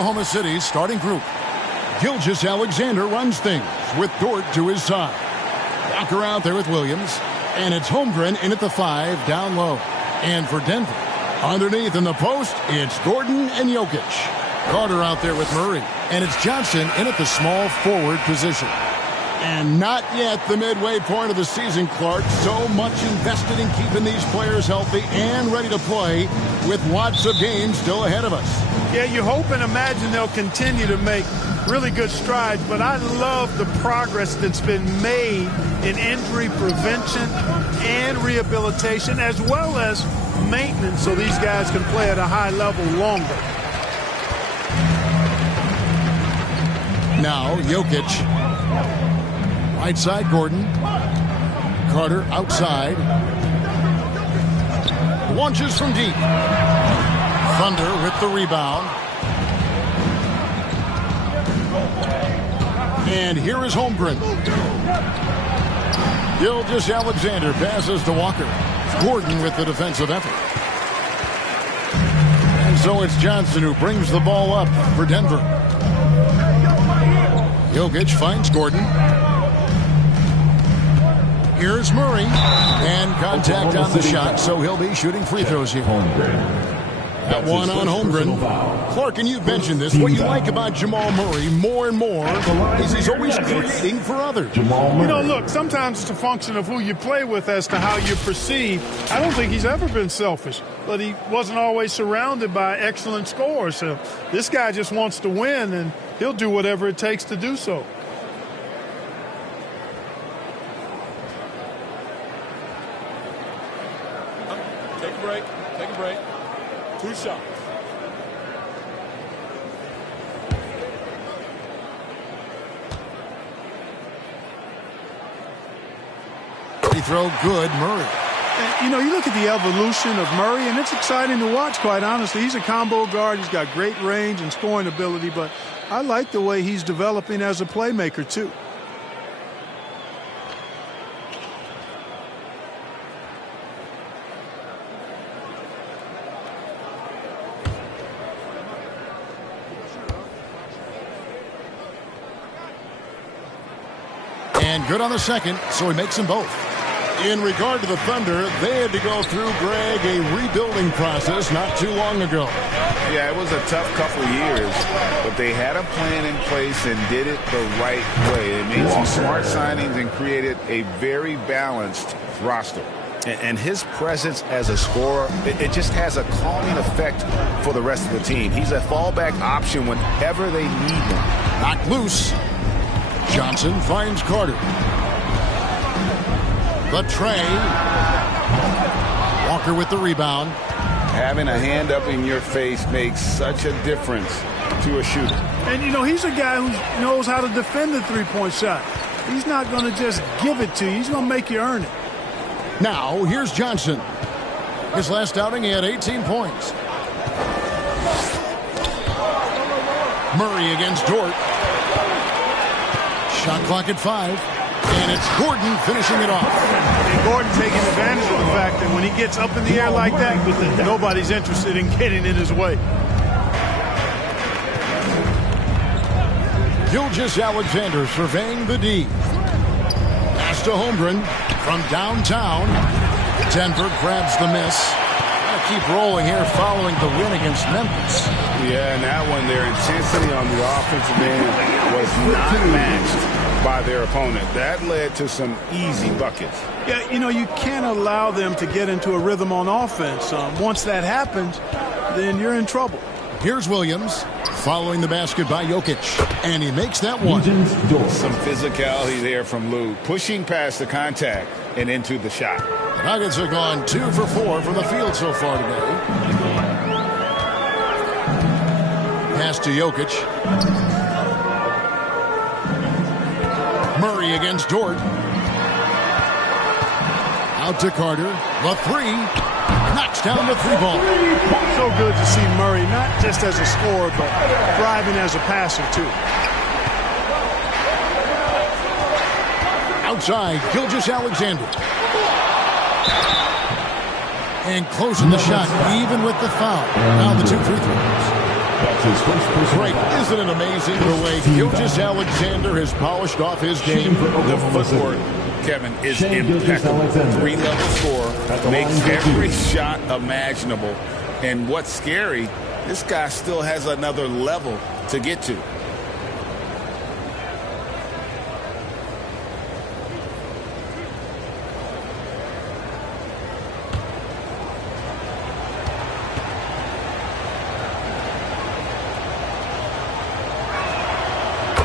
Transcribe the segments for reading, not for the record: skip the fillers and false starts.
Oklahoma City's starting group. Gilgeous-Alexander runs things with Dort to his side. Walker out there with Williams. And it's Holmgren in at the 5 down low. And for Denver, underneath in the post, it's Gordon and Jokic. Carter out there with Murray. And it's Johnson in at the small forward position. And not yet the midway point of the season, Clark. So much invested in keeping these players healthy and ready to play with lots of games still ahead of us. Yeah, you hope and imagine they'll continue to make really good strides, but I love the progress that's been made in injury prevention and rehabilitation, as well as maintenance, so these guys can play at a high level longer. Now, Jokic. Right side, Gordon. Carter outside. Launches from deep. Thunder with the rebound. And here is Holmgren. Gilgeous-Alexander passes to Walker. Gordon with the defensive effort. And so it's Johnson who brings the ball up for Denver. Jokic finds Gordon. Here's Murray. And contact on the shot, so he'll be shooting free throws here. That one on Holmgren. Clark, and you've mentioned this. What you like about Jamal Murray more and more is he's always creating for others. You know, look, sometimes it's a function of who you play with as to how you perceive. I don't think he's ever been selfish, but he wasn't always surrounded by excellent scorers. So this guy just wants to win, and he'll do whatever it takes to do so. Take a break. Take a break. 2 shots. Free throw good, Murray. And, you know, you look at the evolution of Murray, and it's exciting to watch, quite honestly. He's a combo guard. He's got great range and scoring ability, but I like the way he's developing as a playmaker, too. And good on the second, so he makes them both. In regard to the Thunder, they had to go through, Greg, a rebuilding process not too long ago. Yeah, it was a tough couple of years, but they had a plan in place and did it the right way. They made some smart signings and created a very balanced roster. And his presence as a scorer, it just has a calming effect for the rest of the team. He's a fallback option whenever they need him. Knocked loose. Johnson finds Carter. The tray. Walker with the rebound. Having a hand up in your face makes such a difference to a shooter. And, you know, he's a guy who knows how to defend the three-point shot. He's not going to just give it to you. He's going to make you earn it. Now, here's Johnson. His last outing, he had 18 points. Murray against Dort. Shot clock at 5. And it's Gordon finishing it off. And Gordon taking advantage of the fact that when he gets up in the air like that, nobody's interested in getting in his way. Gilgeous-Alexander surveying the D. Pass to Holmgren from downtown. Denver grabs the miss. Gotta keep rolling here following the win against Memphis. Yeah, and that one, their intensity on the offensive end was not matched by their opponent. That led to some easy buckets. Yeah, you know, you can't allow them to get into a rhythm on offense. Once that happens, then you're in trouble. Here's Williams following the basket by Jokic, and he makes that one. Some physicality there from Lou, pushing past the contact and into the shot. The Nuggets have gone 2 for 4 from the field so far today. Pass to Jokic. Murray against Dort. Out to Carter. The 3. Knocks down the 3 ball. So good to see Murray, not just as a scorer, but thriving as a passer, too. Outside, Gilgeous-Alexander. And closing the shot, even with the foul. Now the 2 free throws. That's his first personal Great. foul. Isn't it amazing the way Gilgeous Alexander has polished off his game? The footwork, Kevin, is impeccable. 3-level score, makes every shot imaginable. And what's scary, this guy still has another level to get to.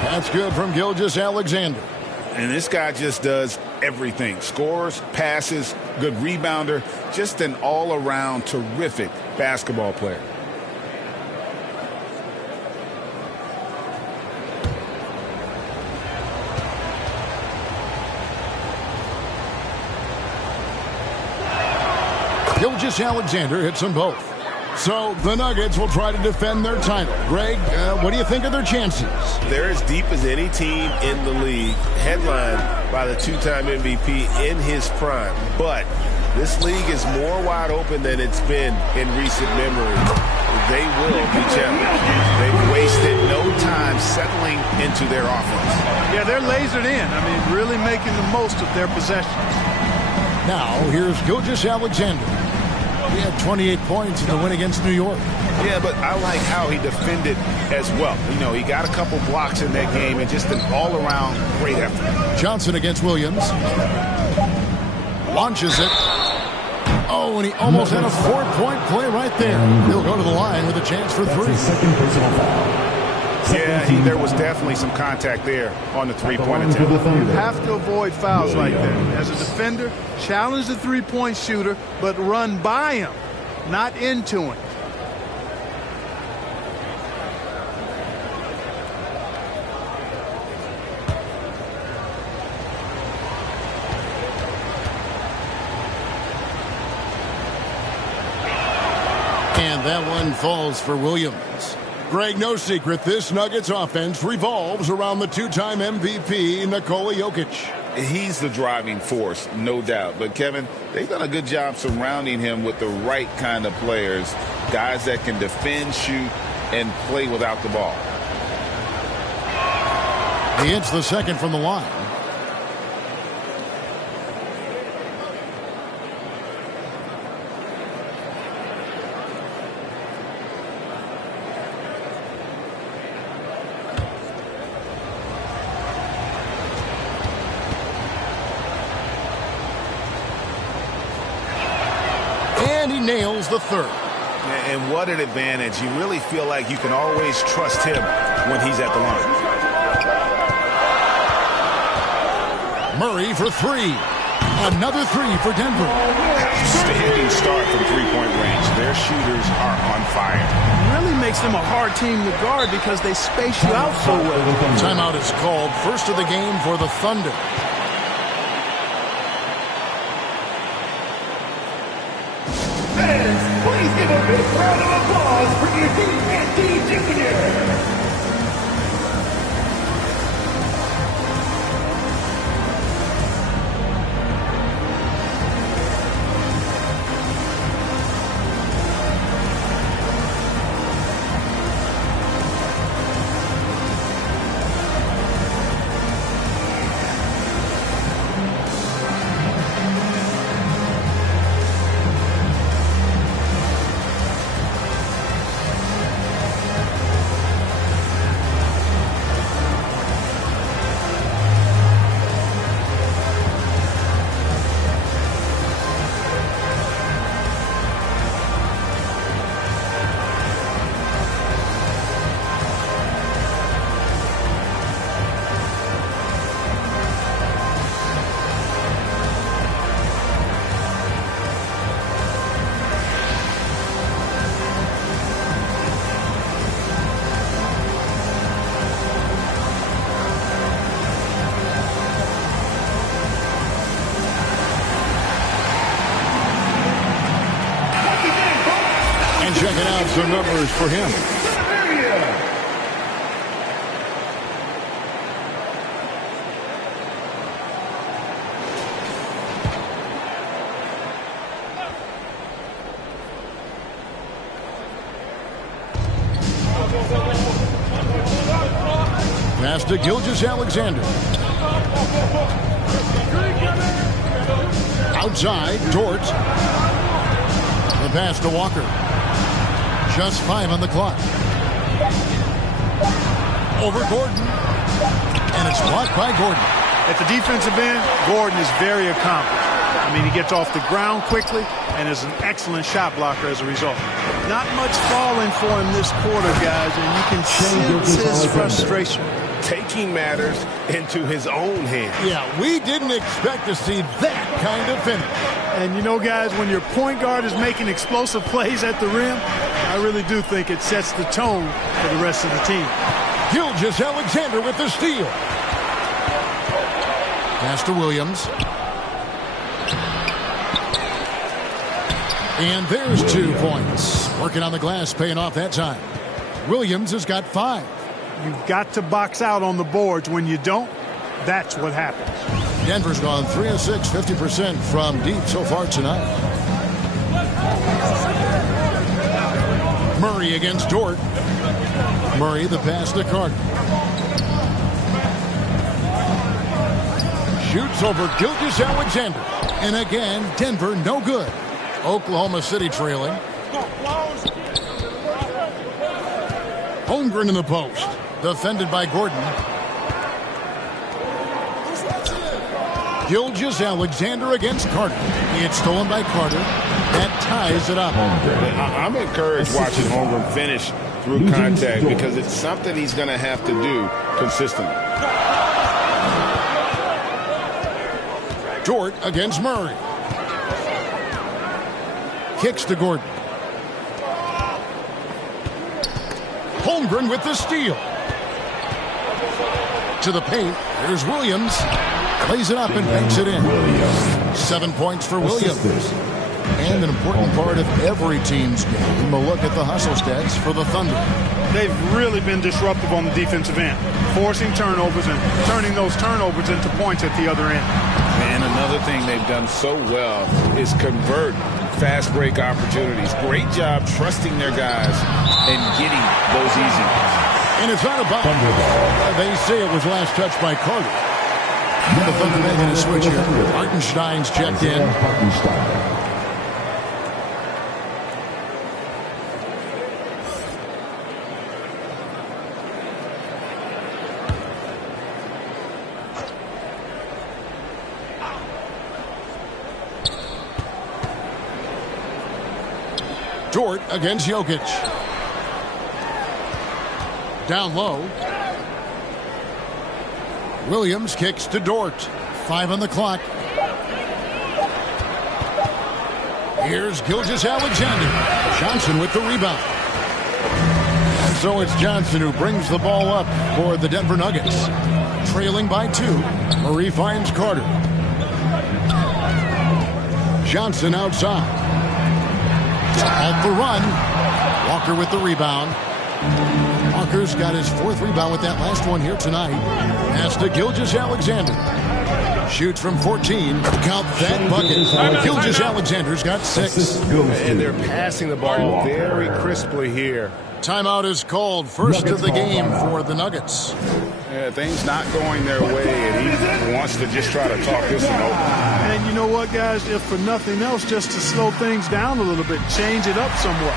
That's good from Gilgeous Alexander. And this guy just does everything. Scores, passes, good rebounder, just an all-around terrific basketball player. Gilgeous Alexander hits them both. So the Nuggets will try to defend their title. Greg, what do you think of their chances? They're as deep as any team in the league, headlined by the two-time MVP in his prime. But this league is more wide open than it's been in recent memory. They will be challenged. They've wasted no time settling into their offense. Yeah, they're lasered in. I mean, really making the most of their possessions. Now, here's Gilgeous Alexander. He had 28 points in the win against New York. Yeah, but I like how he defended as well. You know, he got a couple blocks in that game and just an all-around great effort. Johnson against Williams. Launches it. Oh, and he almost had a 4-point play right there. He'll go to the line with a chance for three. Second personal foul. Yeah, there was definitely some contact there on the three-point attempt. You have to avoid fouls like that. As a defender, challenge the three-point shooter, but run by him, not into him. And that one falls for Williams. Greg, no secret, this Nuggets offense revolves around the two-time MVP, Nikola Jokic. He's the driving force, no doubt. But, Kevin, they've done a good job surrounding him with the right kind of players, guys that can defend, shoot, and play without the ball. He hits the second from the line. And he nails the third. And what an advantage. You really feel like you can always trust him when he's at the line. Murray for three. Another three for Denver. Outstanding start from three-point range. Their shooters are on fire. It really makes them a hard team to guard because they space you out so well. Timeout is called. First of the game for the Thunder. Fans, please give a big round of applause for Okc Den Jr. Checking out some numbers for him. Pass to Gilgeous-Alexander. Outside, Dort. The pass to Walker. Just 5 on the clock. Over Gordon. And it's blocked by Gordon. At the defensive end, Gordon is very accomplished. I mean, he gets off the ground quickly and is an excellent shot blocker as a result. Not much falling for him this quarter, guys, and you can sense his frustration. Taking matters into his own hands. Yeah, we didn't expect to see that kind of finish. And you know, guys, when your point guard is making explosive plays at the rim, I really do think it sets the tone for the rest of the team. Gilgeous-Alexander with the steal. Pass to Williams. And there's 2 points. Working on the glass, paying off that time. Williams has got 5. You've got to box out on the boards. When you don't, that's what happens. Denver's gone 3 of 6, 50% from deep so far tonight. Murray against Dort. Murray, the pass to Carter. Shoots over Gilgeous-Alexander. And again, Denver no good. Oklahoma City trailing. Holmgren in the post. Defended by Gordon. Gilgeous-Alexander against Carter. It's stolen by Carter. That ties it up. I'm encouraged watching Holmgren finish through contact because it's something he's going to have to do consistently. Dort against Murray. Kicks to Gordon. Holmgren with the steal. To the paint. There's Williams. Plays it up and banks it in. 7 points for Williams. And an important part of every team's game, a look at the hustle stats for the Thunder. They've really been disruptive on the defensive end, forcing turnovers and turning those turnovers into points at the other end. And another thing they've done so well is convert fast break opportunities. Great job trusting their guys and getting those easy ones. And it's out of bounds. They say it was last touched by Carter. The Thunder making a switch here. Hartenstein's checked in. Dort against Jokic. Down low. Williams kicks to Dort. 5 on the clock. Here's Gilgeous-Alexander. Johnson with the rebound. And so it's Johnson who brings the ball up for the Denver Nuggets. Trailing by 2. Murray finds Carter. Johnson outside. Off the run. Walker with the rebound. Walker's got his 4th rebound with that last one here tonight. Pass to Gilgeous-Alexander. Shoots from 14. Count that bucket. Gilgeous-Alexander's got 6. And they're passing the ball very crisply here. Timeout is called. First of the game for the Nuggets. Yeah, things not going their way, and he wants to just try to talk this one over. And you know what, guys? If for nothing else, just to slow things down a little bit, change it up somewhat.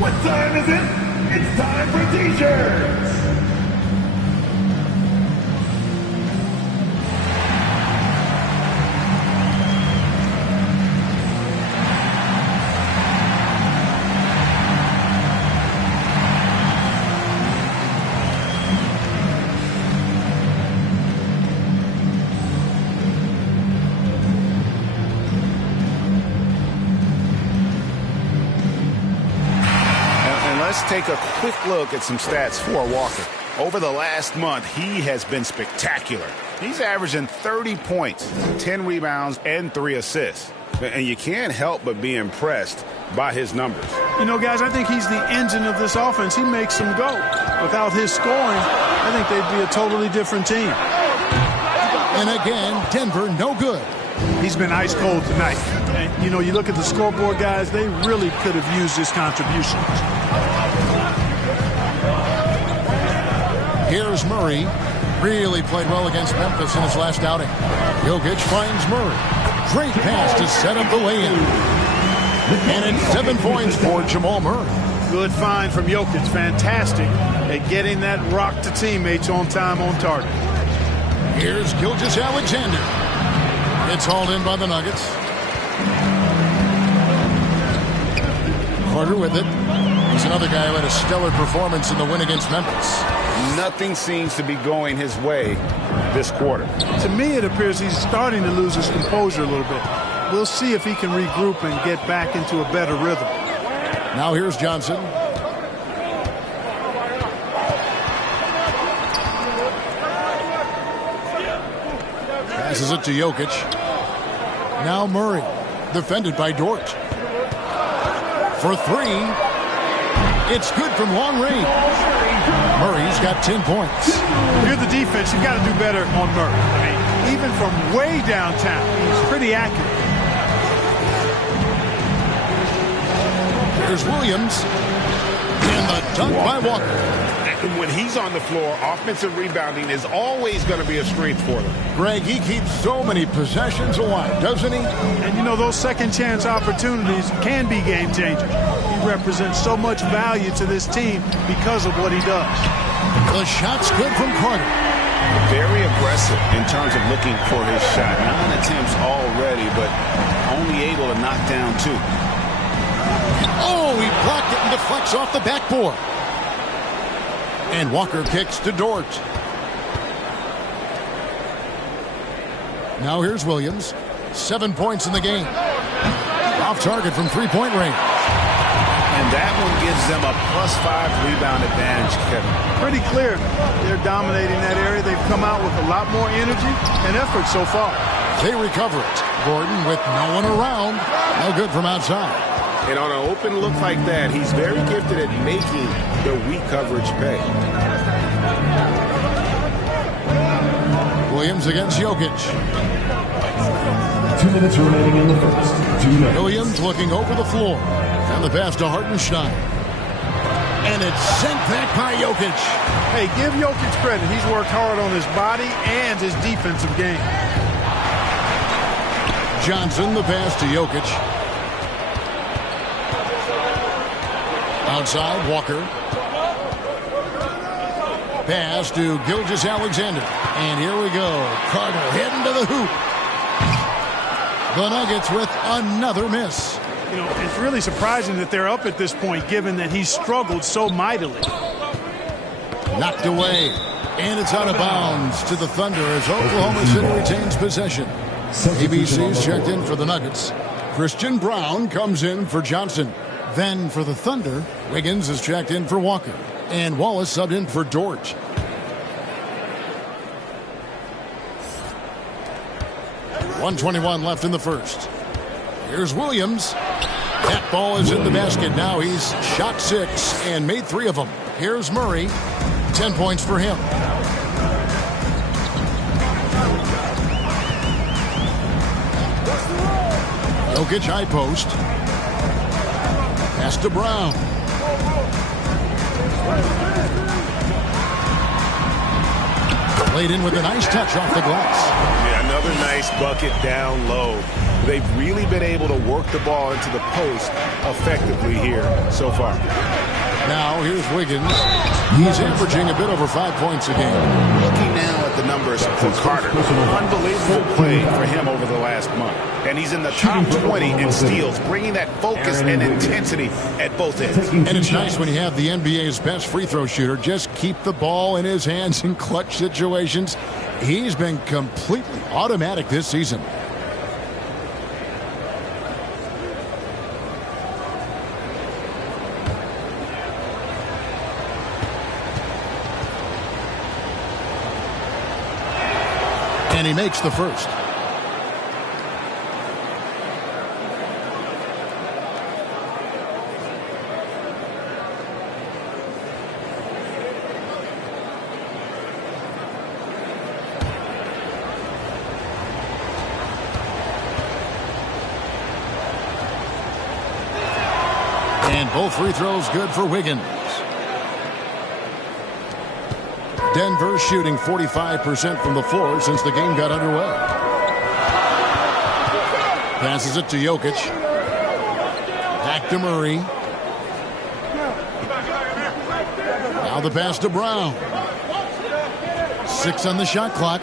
What time is it? It's time for t-shirts! Let's take a quick look at some stats for Walker. Over the last month, he has been spectacular. He's averaging 30 points, 10 rebounds, and 3 assists. And you can't help but be impressed by his numbers. You know, guys, I think he's the engine of this offense. He makes them go. Without his scoring, I think they'd be a totally different team. And again, Denver no good. He's been ice cold tonight. And, you know, you look at the scoreboard, guys, they really could have used his contribution. Here's Murray. Really played well against Memphis in his last outing. Jokic finds Murray. Great pass to set up the lay-in. And it's 7 points for Jamal Murray. Good find from Jokic. Fantastic at getting that rock to teammates on time, on target. Here's Gilgeous-Alexander. It's hauled in by the Nuggets. Carter with it. He's another guy who had a stellar performance in the win against Memphis. Nothing seems to be going his way this quarter. To me, it appears he's starting to lose his composure a little bit. We'll see if he can regroup and get back into a better rhythm. Now here's Johnson. Passes it to Jokic. Now Murray, defended by Dort. For three, it's good from long range. Murray's got 10 points. If you're the defense, you've got to do better on Murray. I mean, even from way downtown, he's pretty accurate. Here's Williams. And the dunk by Walker. And when he's on the floor, offensive rebounding is always going to be a strength for them. Greg, he keeps so many possessions alive, doesn't he? And, you know, those second-chance opportunities can be game-changers. He represents so much value to this team because of what he does. The shot's good from Carter. Very aggressive in terms of looking for his shot. 9 attempts already, but only able to knock down 2. Oh, he blocked it and deflects off the backboard. And Walker kicks to Dort. Now here's Williams. 7 points in the game. Off target from three-point range. And that one gives them a +5 rebound advantage, Kevin. Pretty clear. They're dominating that area. They've come out with a lot more energy and effort so far. They recover it. Gordon with no one around. No good from outside. And on an open look like that, he's very gifted at making the weak coverage pay. Williams against Jokic. 2 minutes remaining in the first. 2 minutes. Williams looking over the floor. And the pass to Hartenstein. And it's sent back by Jokic. Hey, give Jokic credit. He's worked hard on his body and his defensive game. Johnson, the pass to Jokic. Outside, Walker. Pass to Gilgeous-Alexander. And here we go. Carter heading to the hoop. The Nuggets with another miss. You know, it's really surprising that they're up at this point, given that he's struggled so mightily. Knocked away. And it's out of bounds to the Thunder as Oklahoma City retains possession. ABC's checked in for the Nuggets. Christian Brown comes in for Johnson. Then for the Thunder, Wiggins is checked in for Walker. And Wallace subbed in for Dort. .121 left in the first. Here's Williams. That ball is in the basket. Now he's shot 6 and made 3 of them. Here's Murray. 10 points for him. Jokic high post. Pass to Brown. Laid in with a nice touch off the glass. Yeah, another nice bucket down low. They've really been able to work the ball into the post effectively here so far. Now here's Wiggins. He's averaging a bit over 5 points a game. Looking now at the numbers for Carter. Unbelievable play for him over the last month. And he's in the top 20 in steals, bringing that focus and intensity at both ends. And it's nice when you have the NBA's best free throw shooter just keep the ball in his hands in clutch situations. He's been completely automatic this season. And he makes the first. And both free throws good for Wiggins. Denver shooting 45% from the floor since the game got underway. Passes it to Jokic. Back to Murray. Now the pass to Brown. 6 on the shot clock.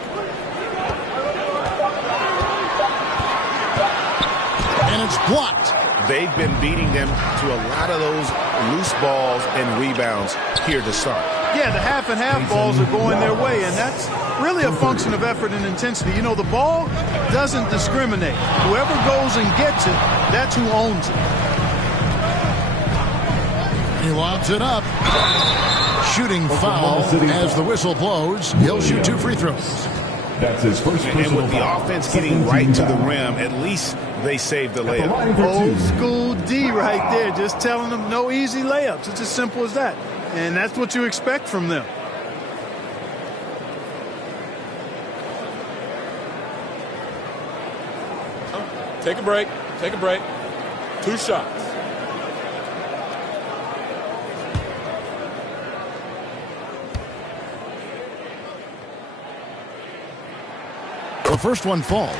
And it's blocked. They've been beating them to a lot of those loose balls and rebounds here to start. Yeah, the half and half balls are going their way, and that's really a function of effort and intensity. You know, the ball doesn't discriminate. Whoever goes and gets it, that's who owns it. He lobs it up. Shooting foul as the whistle blows. He'll shoot 2 free throws. That's his first personal And with the foul. offense getting right to the rim, at least they saved the layup. Old school D right there, just telling them no easy layups. It's as simple as that. And that's what you expect from them. Take a break. Take a break. 2 shots. The first one falls.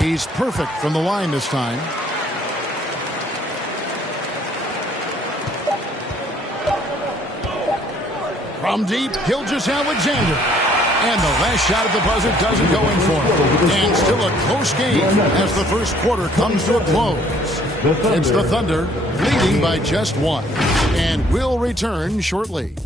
He's perfect from the line this time. From deep, Gilgeous-Alexander. And the last shot at the buzzer doesn't go in for him. And still a close game as the first quarter comes to a close. It's the Thunder leading by just 1. And will return shortly.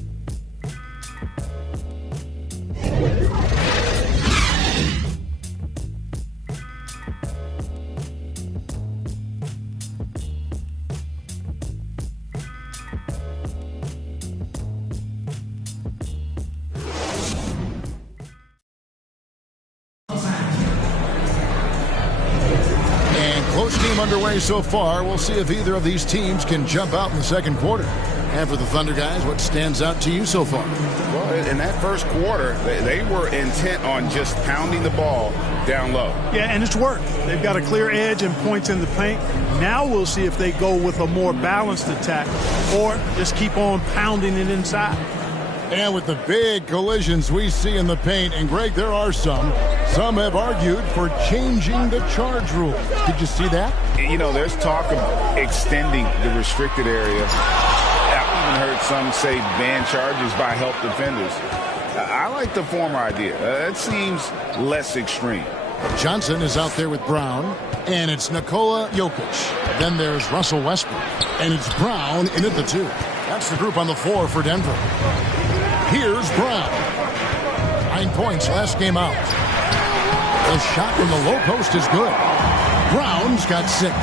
Underway so far. We'll see if either of these teams can jump out in the second quarter. And for the Thunder guys, what stands out to you so far? Well, in that first quarter, they were intent on just pounding the ball down low. Yeah, and it's worked. They've got a clear edge and points in the paint. Now we'll see if they go with a more balanced attack or just keep on pounding it inside. And with the big collisions we see in the paint, and Greg, there are some have argued for changing the charge rule. Did you see that? You know, there's talk of extending the restricted area. I've even heard some say ban charges by help defenders. I like the former idea. It seems less extreme. Johnson is out there with Brown, and it's Nikola Jokic. Then there's Russell Westbrook, and it's Brown in at the 2. That's the group on the floor for Denver. Here's Brown. 9 points last game out. The shot from the low post is good. Brown's got 6.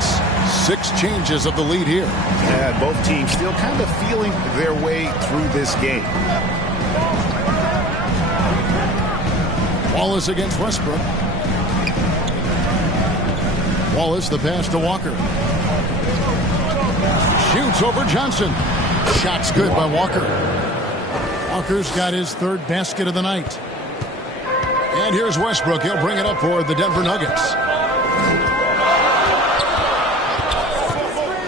6 changes of the lead here. Yeah, both teams still kind of feeling their way through this game. Wallace against Westbrook. Wallace, the pass to Walker. Shoots over Johnson. Shot's good by Walker. Walker's got his 3rd basket of the night. And here's Westbrook. He'll bring it up for the Denver Nuggets.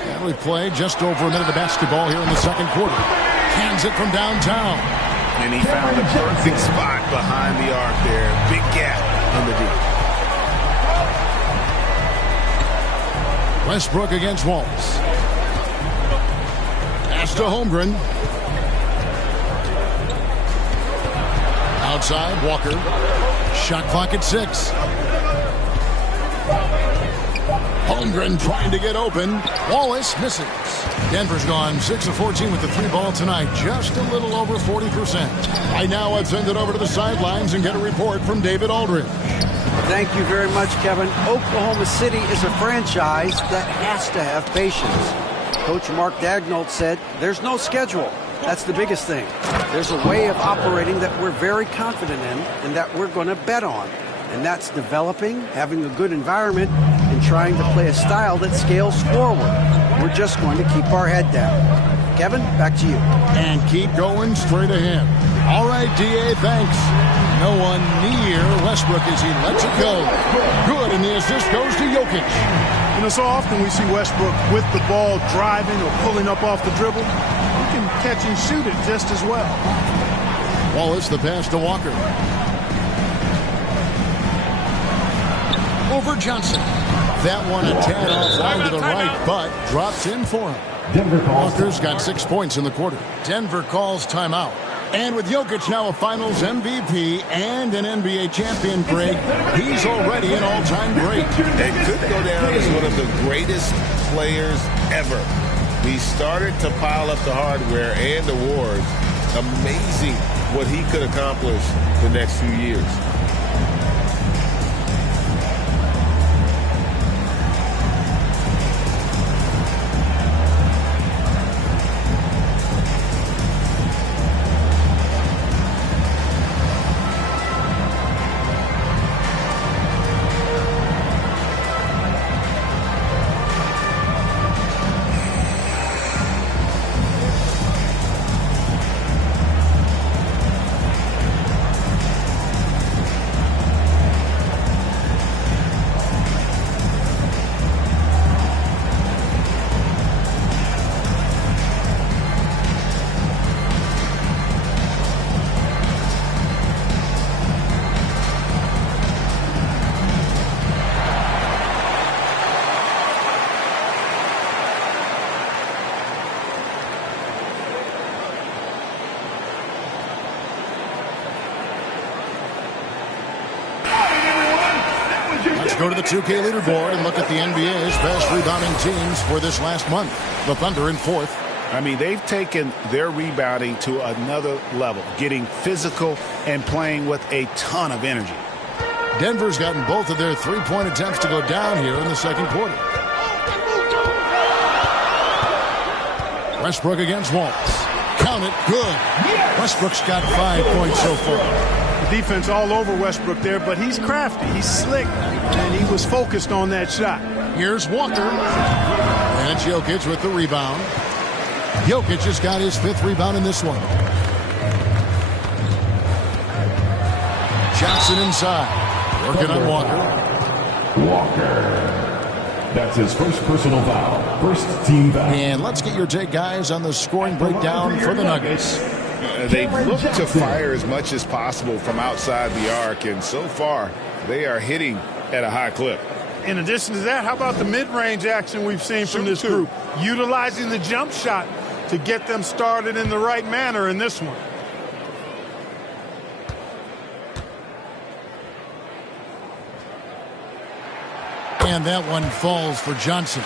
And we play just over a minute of basketball here in the second quarter. Hands it from downtown. And he found the perfect spot behind the arc there. Big gap in the deep. Westbrook against Wallace. Pass to Holmgren. Outside, Walker. Shot clock at 6. Holmgren trying to get open. Wallace misses. Denver's gone 6 of 14 with the 3-ball tonight, just a little over 40%. Right now, let's send it over to the sidelines and get a report from David Aldridge. Thank you very much, Kevin. Oklahoma City is a franchise that has to have patience. Coach Mark Daigneault said, there's no schedule. That's the biggest thing. There's a way of operating that we're very confident in and that we're going to bet on. And that's developing, having a good environment, and trying to play a style that scales forward. We're just going to keep our head down. Kevin, back to you. And keep going straight ahead. All right, D.A., thanks. No one near Westbrook as he lets it go. Good, and the assist goes to Jokic. You know, so often we see Westbrook with the ball driving or pulling up off the dribble. He can catch and shoot it just as well. Wallace, the pass to Walker. Over Johnson. That one a tad offline to the right, but drops in for him. Walker's got 6 points in the quarter. Denver calls timeout. And with Jokic now a Finals MVP and an NBA champion, Greg, he's already an all-time great. And could go down as one of the greatest players ever. He started to pile up the hardware and awards. Amazing what he could accomplish the next few years. Go to the 2K leaderboard and look at the NBA's best rebounding teams for this last month. The Thunder in 4th. I mean, they've taken their rebounding to another level, getting physical and playing with a ton of energy. Denver's gotten both of their 3-point attempts to go down here in the second quarter. Westbrook against Wallace. Count it, good. Westbrook's got 5 points so far. Defense all over Westbrook there, but he's crafty, he's slick, and he was focused on that shot. Here's Walker. And it's Jokic with the rebound. Jokic has got his 5th rebound in this one. Johnson inside. Working on Walker. That's his first personal foul. First team foul. And let's get your take, guys, on the scoring breakdown for the Nuggets. They look to fire as much as possible from outside the arc, and so far they are hitting at a high clip. In addition to that, how about the mid-range action we've seen from this group? Utilizing the jump shot to get them started in the right manner in this one. And that one falls for Johnson.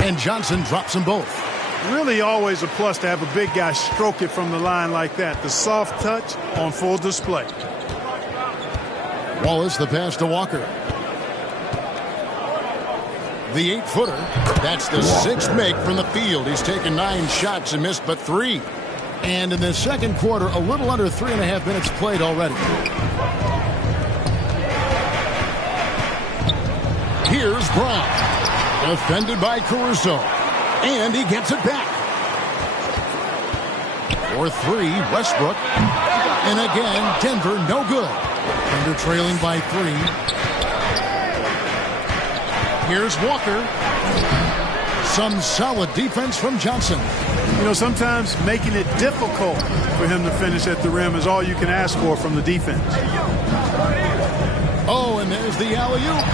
And Johnson drops them both. Really always a plus to have a big guy stroke it from the line like that. The soft touch on full display. Wallace, the pass to Walker. The 8-footer. That's the 6th make from the field. He's taken 9 shots and missed but 3. And in the second quarter, a little under 3.5 minutes played already. Here's Brown. Defended by Caruso. And he gets it back. For 3, Westbrook. And again, Denver no good. Thunder trailing by 3. Here's Walker. Some solid defense from Johnson. You know, sometimes making it difficult for him to finish at the rim is all you can ask for from the defense. Oh, and there's the alley-oop.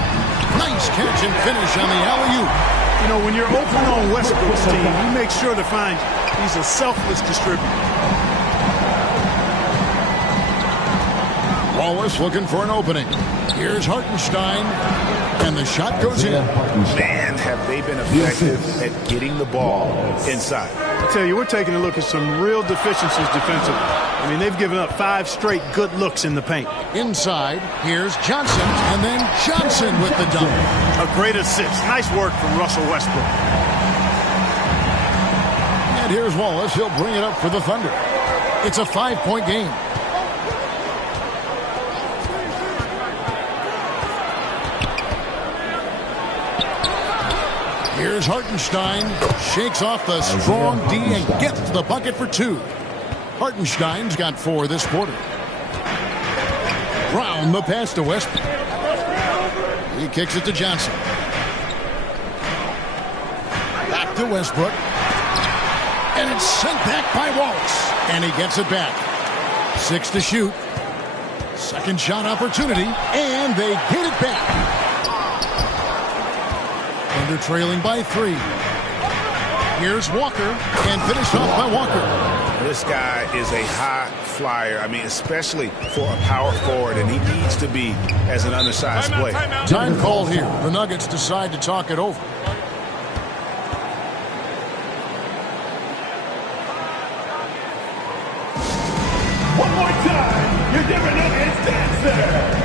Nice catch and finish on the alley-oop. You know, when you're open on Westbrook's team, he makes sure to find he's a selfless distributor. Wallace looking for an opening. Here's Hartenstein, and the shot goes in. Man, have they been effective at getting the ball inside. I tell you, we're taking a look at some real deficiencies defensively. I mean, they've given up 5 straight good looks in the paint. Inside, here's Johnson, and then Johnson with the dunk. A great assist. Nice work from Russell Westbrook. And here's Wallace. He'll bring it up for the Thunder. It's a 5-point game. Here's Hartenstein. Shakes off the strong D and gets the bucket for 2. Hartenstein's got 4 this quarter. Brown the pass to Westbrook. He kicks it to Johnson. Back to Westbrook. And it's sent back by Wallace. And he gets it back. 6 to shoot. Second shot opportunity. And they get it back. Thunder trailing by 3. Here's Walker, and finished off by Walker. This guy is a high flyer. I mean, especially for a power forward, and he needs to be as an undersized player. Time call here. The Nuggets decide to talk it over. One more time, your Denver Nuggets dancer.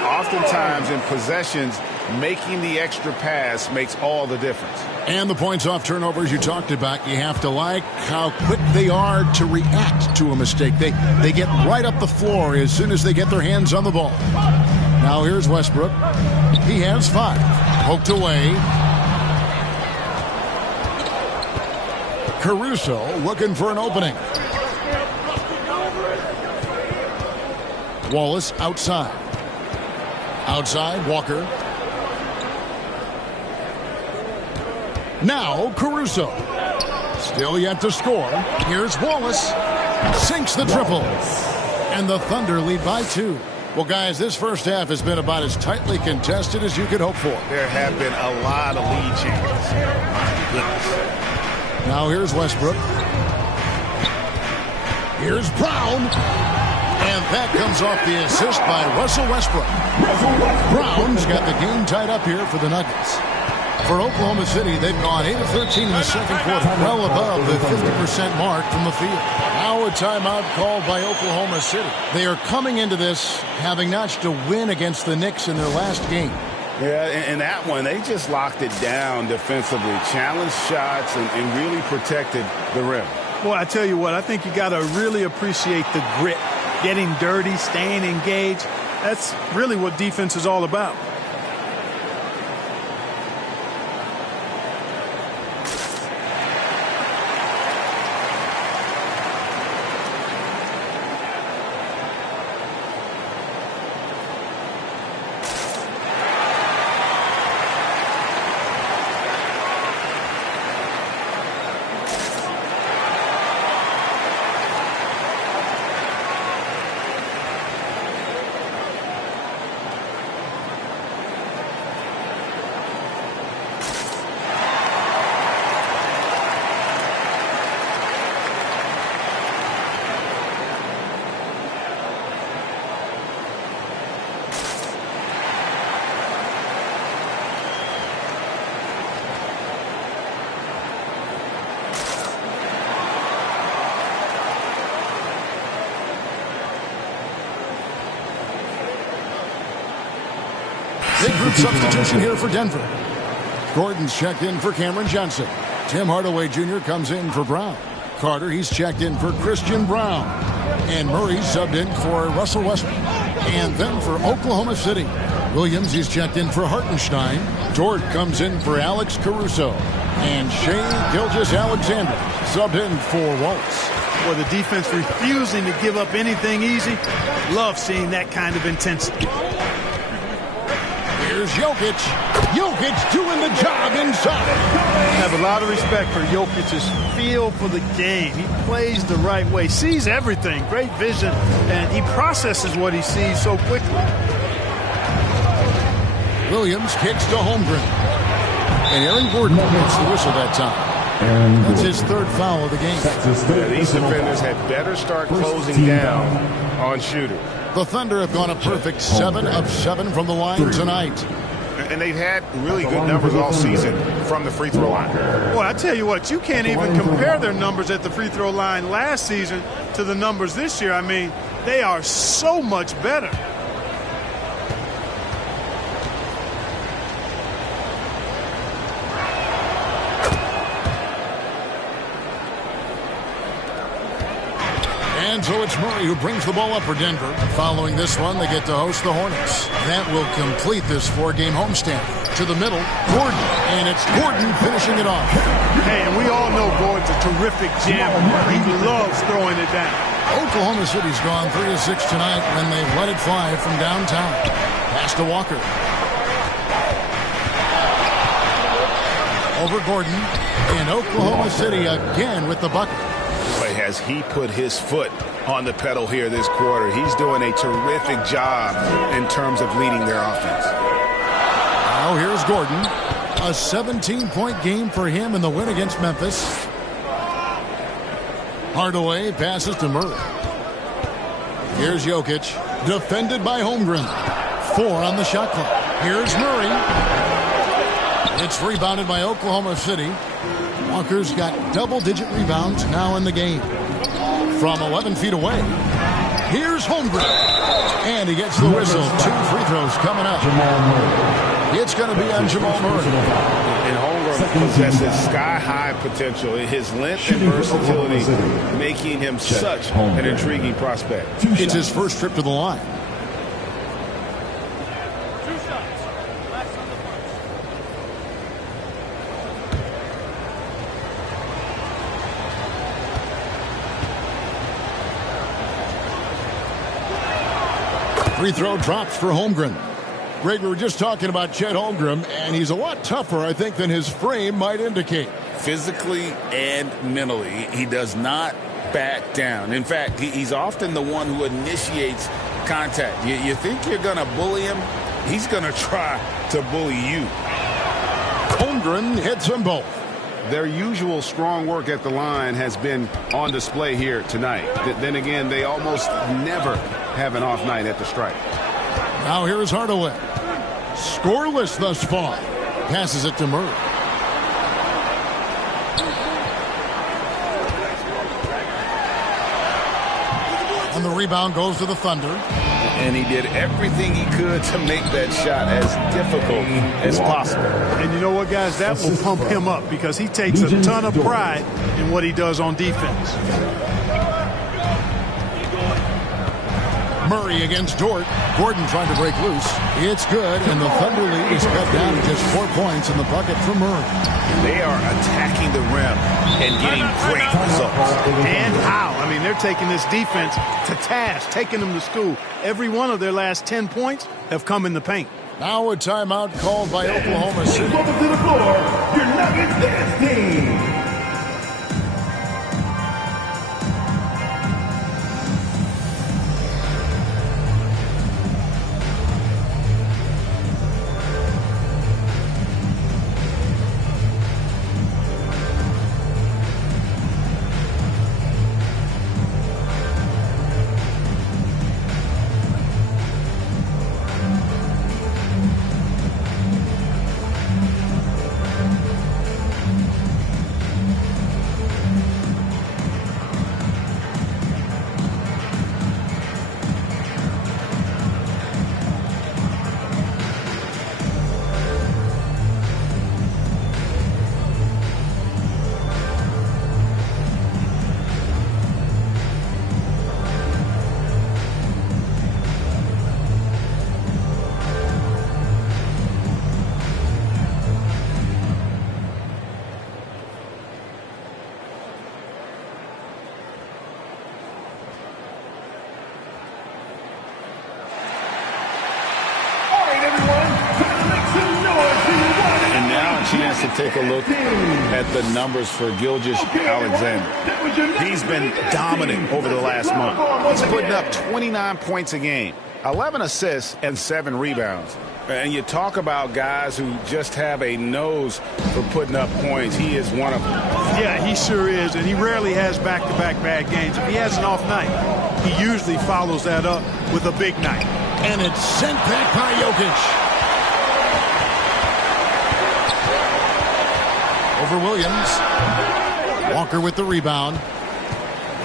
Oftentimes in possessions, making the extra pass makes all the difference. And the points off turnovers you talked about, you have to like how quick they are to react to a mistake. They get right up the floor as soon as they get their hands on the ball. Now here's Westbrook. He has 5. Poked away. Caruso looking for an opening. Wallace outside. Outside, Walker. Now, Caruso. Still yet to score. Here's Wallace. Sinks the triple. And the Thunder lead by 2. Well, guys, this first half has been about as tightly contested as you could hope for. There have been a lot of lead changes. My goodness. Now here's Westbrook. Here's Brown. And that comes off the assist by Russell Westbrook. Brown's got the game tied up here for the Nuggets. For Oklahoma City, they've gone 8 of 13 in the second quarter, well above the 50% mark from the field. Now a timeout called by Oklahoma City. They are coming into this having notched a win against the Knicks in their last game. Yeah, and that one, they just locked it down defensively, challenged shots, and really protected the rim. Boy, I tell you what, I think you got to really appreciate the grit. Getting dirty, staying engaged. That's really what defense is all about. Big group substitution here for Denver. Gordon's checked in for Cameron Johnson. Tim Hardaway Jr. comes in for Brown. Carter, he's checked in for Christian Brown. And Murray subbed in for Russell Westbrook. And then for Oklahoma City, Williams, he's checked in for Hartenstein. Dort comes in for Alex Caruso. And Shea Gilgeous-Alexander subbed in for Waltz. Well, the defense refusing to give up anything easy. Love seeing that kind of intensity. Here's Jokic. Jokic doing the job inside. I have a lot of respect for Jokic's feel for the game. He plays the right way, sees everything, great vision, and he processes what he sees so quickly. Williams kicks to Holmgren. And Aaron Gordon gets the whistle that time. That's his third foul of the game. Yeah, these defenders had better start closing down on shooters. The Thunder have gone a perfect 7 of 7 from the line tonight. And they've had really good numbers all season from the free throw line. Well, I tell you what, you can't even compare their numbers at the free throw line last season to the numbers this year. I mean, they are so much better. And so it's Murray who brings the ball up for Denver. Following this one, they get to host the Hornets. That will complete this 4-game homestand. To the middle, Gordon. And it's Gordon finishing it off. Hey, and we all know Gordon's a terrific jammer. He loves throwing it down. Oklahoma City's gone 3 of 6 tonight when they've let it fly from downtown. Pass to Walker. Over Gordon. And Oklahoma City again with the bucket. Has he put his foot on the pedal here this quarter? He's doing a terrific job in terms of leading their offense. Now here's Gordon. A 17-point game for him in the win against Memphis. Hardaway passes to Murray. Here's Jokic. Defended by Holmgren. 4 on the shot clock. Here's Murray. It's rebounded by Oklahoma City. Walker's got double-digit rebounds now in the game. From 11 feet away, here's Holmgren. And he gets the whistle. 2 free throws coming up. It's going to be on Jamal Murray. And Holmgren possesses sky-high potential. His length and versatility making him such an intriguing prospect. It's his first trip to the line. Free throw drops for Holmgren. Greg, we were just talking about Chet Holmgren, and he's a lot tougher, I think, than his frame might indicate. Physically and mentally, he does not back down. In fact, he's often the one who initiates contact. You think you're going to bully him? He's going to try to bully you. Holmgren hits them both. Their usual strong work at the line has been on display here tonight. Then again, they almost never have an off night at the stripe. Now here's Hardaway. Scoreless thus far. Passes it to Murray. And the rebound goes to the Thunder. And he did everything he could to make that shot as difficult as possible. And you know what, guys? That will pump him up because he takes a ton of pride in what he does on defense. Murray against Dort. Gordon trying to break loose. It's good, and the Thunder lead is cut down to just 4 points in the bucket from Murray. They are attacking the rim and getting great results. And how? I mean, they're taking this defense to task, taking them to school. Every one of their last 10 points have come in the paint. Now a timeout called by Oklahoma City. Welcome to the floor, your Nuggets dance team. to take a look at the numbers for Gilgeous-Alexander. He's been dominant over the last month. He's putting up 29 points a game, 11 assists, and 7 rebounds. And you talk about guys who just have a nose for putting up points. He is one of them. Yeah, he sure is, and he rarely has back-to-back bad games. If he has an off night, he usually follows that up with a big night. And it's sent back by Jokic. Over Williams. Walker with the rebound.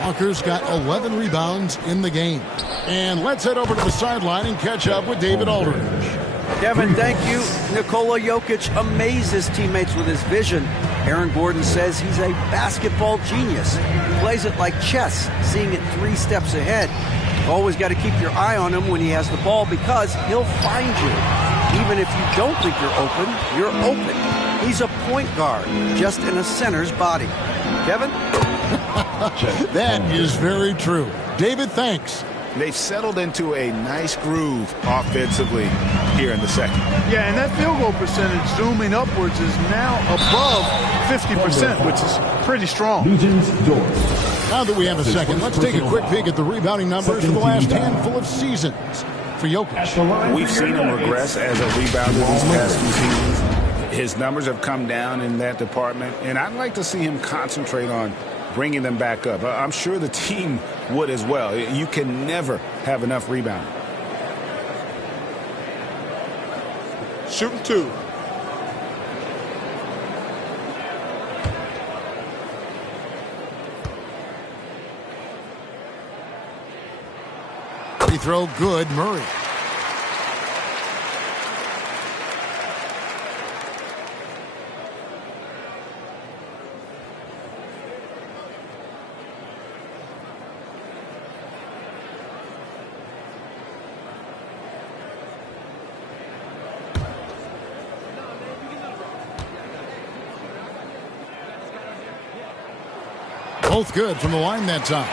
Walker's got 11 rebounds in the game. And let's head over to the sideline and catch up with David Aldridge. Kevin, thank you. Nikola Jokic amazes teammates with his vision. Aaron Gordon says he's a basketball genius. He plays it like chess, seeing it 3 steps ahead. You've always got to keep your eye on him when he has the ball because he'll find you. Even if you don't think you're open, you're open. He's a point guard, just in a center's body. Kevin? That is very true. David, thanks. They've settled into a nice groove offensively here in the second. Yeah, and that field goal percentage zooming upwards is now above 50%, which is pretty strong. Now that we have a second, let's take a quick peek at the rebounding numbers for the last handful of seasons for Jokic. We've seen him regress as a rebounder these past 2 seasons. His numbers have come down in that department, and I'd like to see him concentrate on bringing them back up. I'm sure the team would as well. You can never have enough rebounding. Shooting 2. Free throw good, Murray. Both good from the line that time.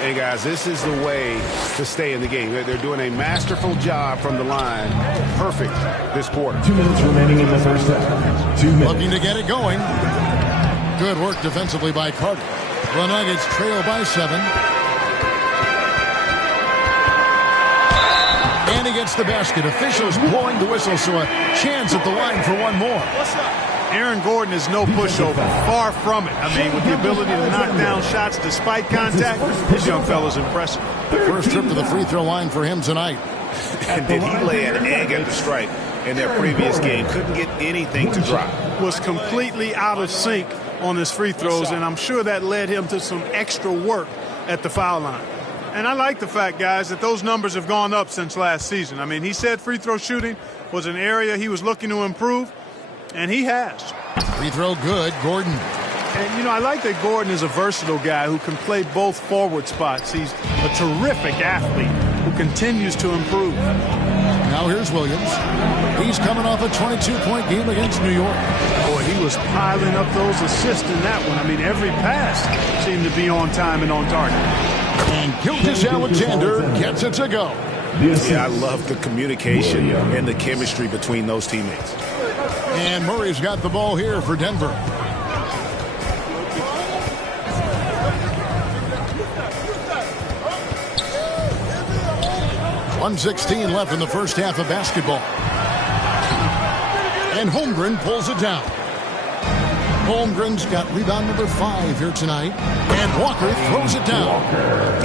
Hey, guys, this is the way to stay in the game. They're doing a masterful job from the line. Perfect this quarter. 2 minutes remaining in the first half. 2 minutes. Looking to get it going. Good work defensively by Carter. The Nuggets trail by 7. And he gets the basket. Officials blowing the whistle, so a chance at the line for one more. Aaron Gordon is no pushover. Far from it. I mean, with the ability to knock down shots despite contact, this young fella's impressive. First trip to the free throw line for him tonight. And did he lay an egg at the stripe in their previous game? Couldn't get anything to drop. Was completely out of sync on his free throws, and I'm sure that led him to some extra work at the foul line. And I like the fact, guys, that those numbers have gone up since last season. I mean, he said free throw shooting was an area he was looking to improve, and he has. Free throw good, Gordon. And, you know, I like that Gordon is a versatile guy who can play both forward spots. He's a terrific athlete who continues to improve. Now here's Williams. He's coming off a 22-point game against New York. Boy, he was piling up those assists in that one. I mean, every pass seemed to be on time and on target. And Gilgeous-Alexander gets it to go. Yeah, I love the communication and the chemistry between those teammates. And Murray's got the ball here for Denver. .116 left in the first half of basketball. And Holmgren pulls it down. Holmgren's got rebound number 5 here tonight. And Walker throws it down.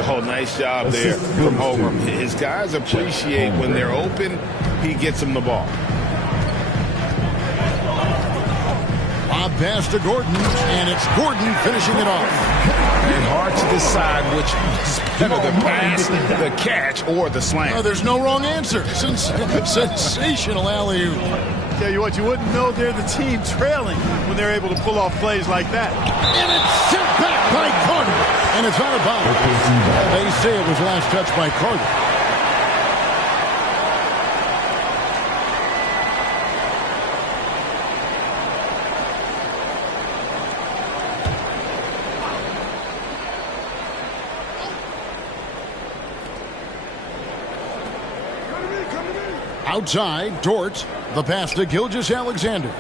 Oh, nice job there from Holmgren. His guys appreciate when they're open, he gets them the ball. Lob pass to Gordon, and it's Gordon finishing it off. And hard to decide which is better, the pass, the catch, or the slam. There's no wrong answer. Sensational alley-oop. Tell you what, you wouldn't know they're the team trailing when they're able to pull off plays like that. And it's sent back by Carter. And it's out of bounds. They say it was last touched by Carter. Outside, Dort. The pass to Gilgeous-Alexander.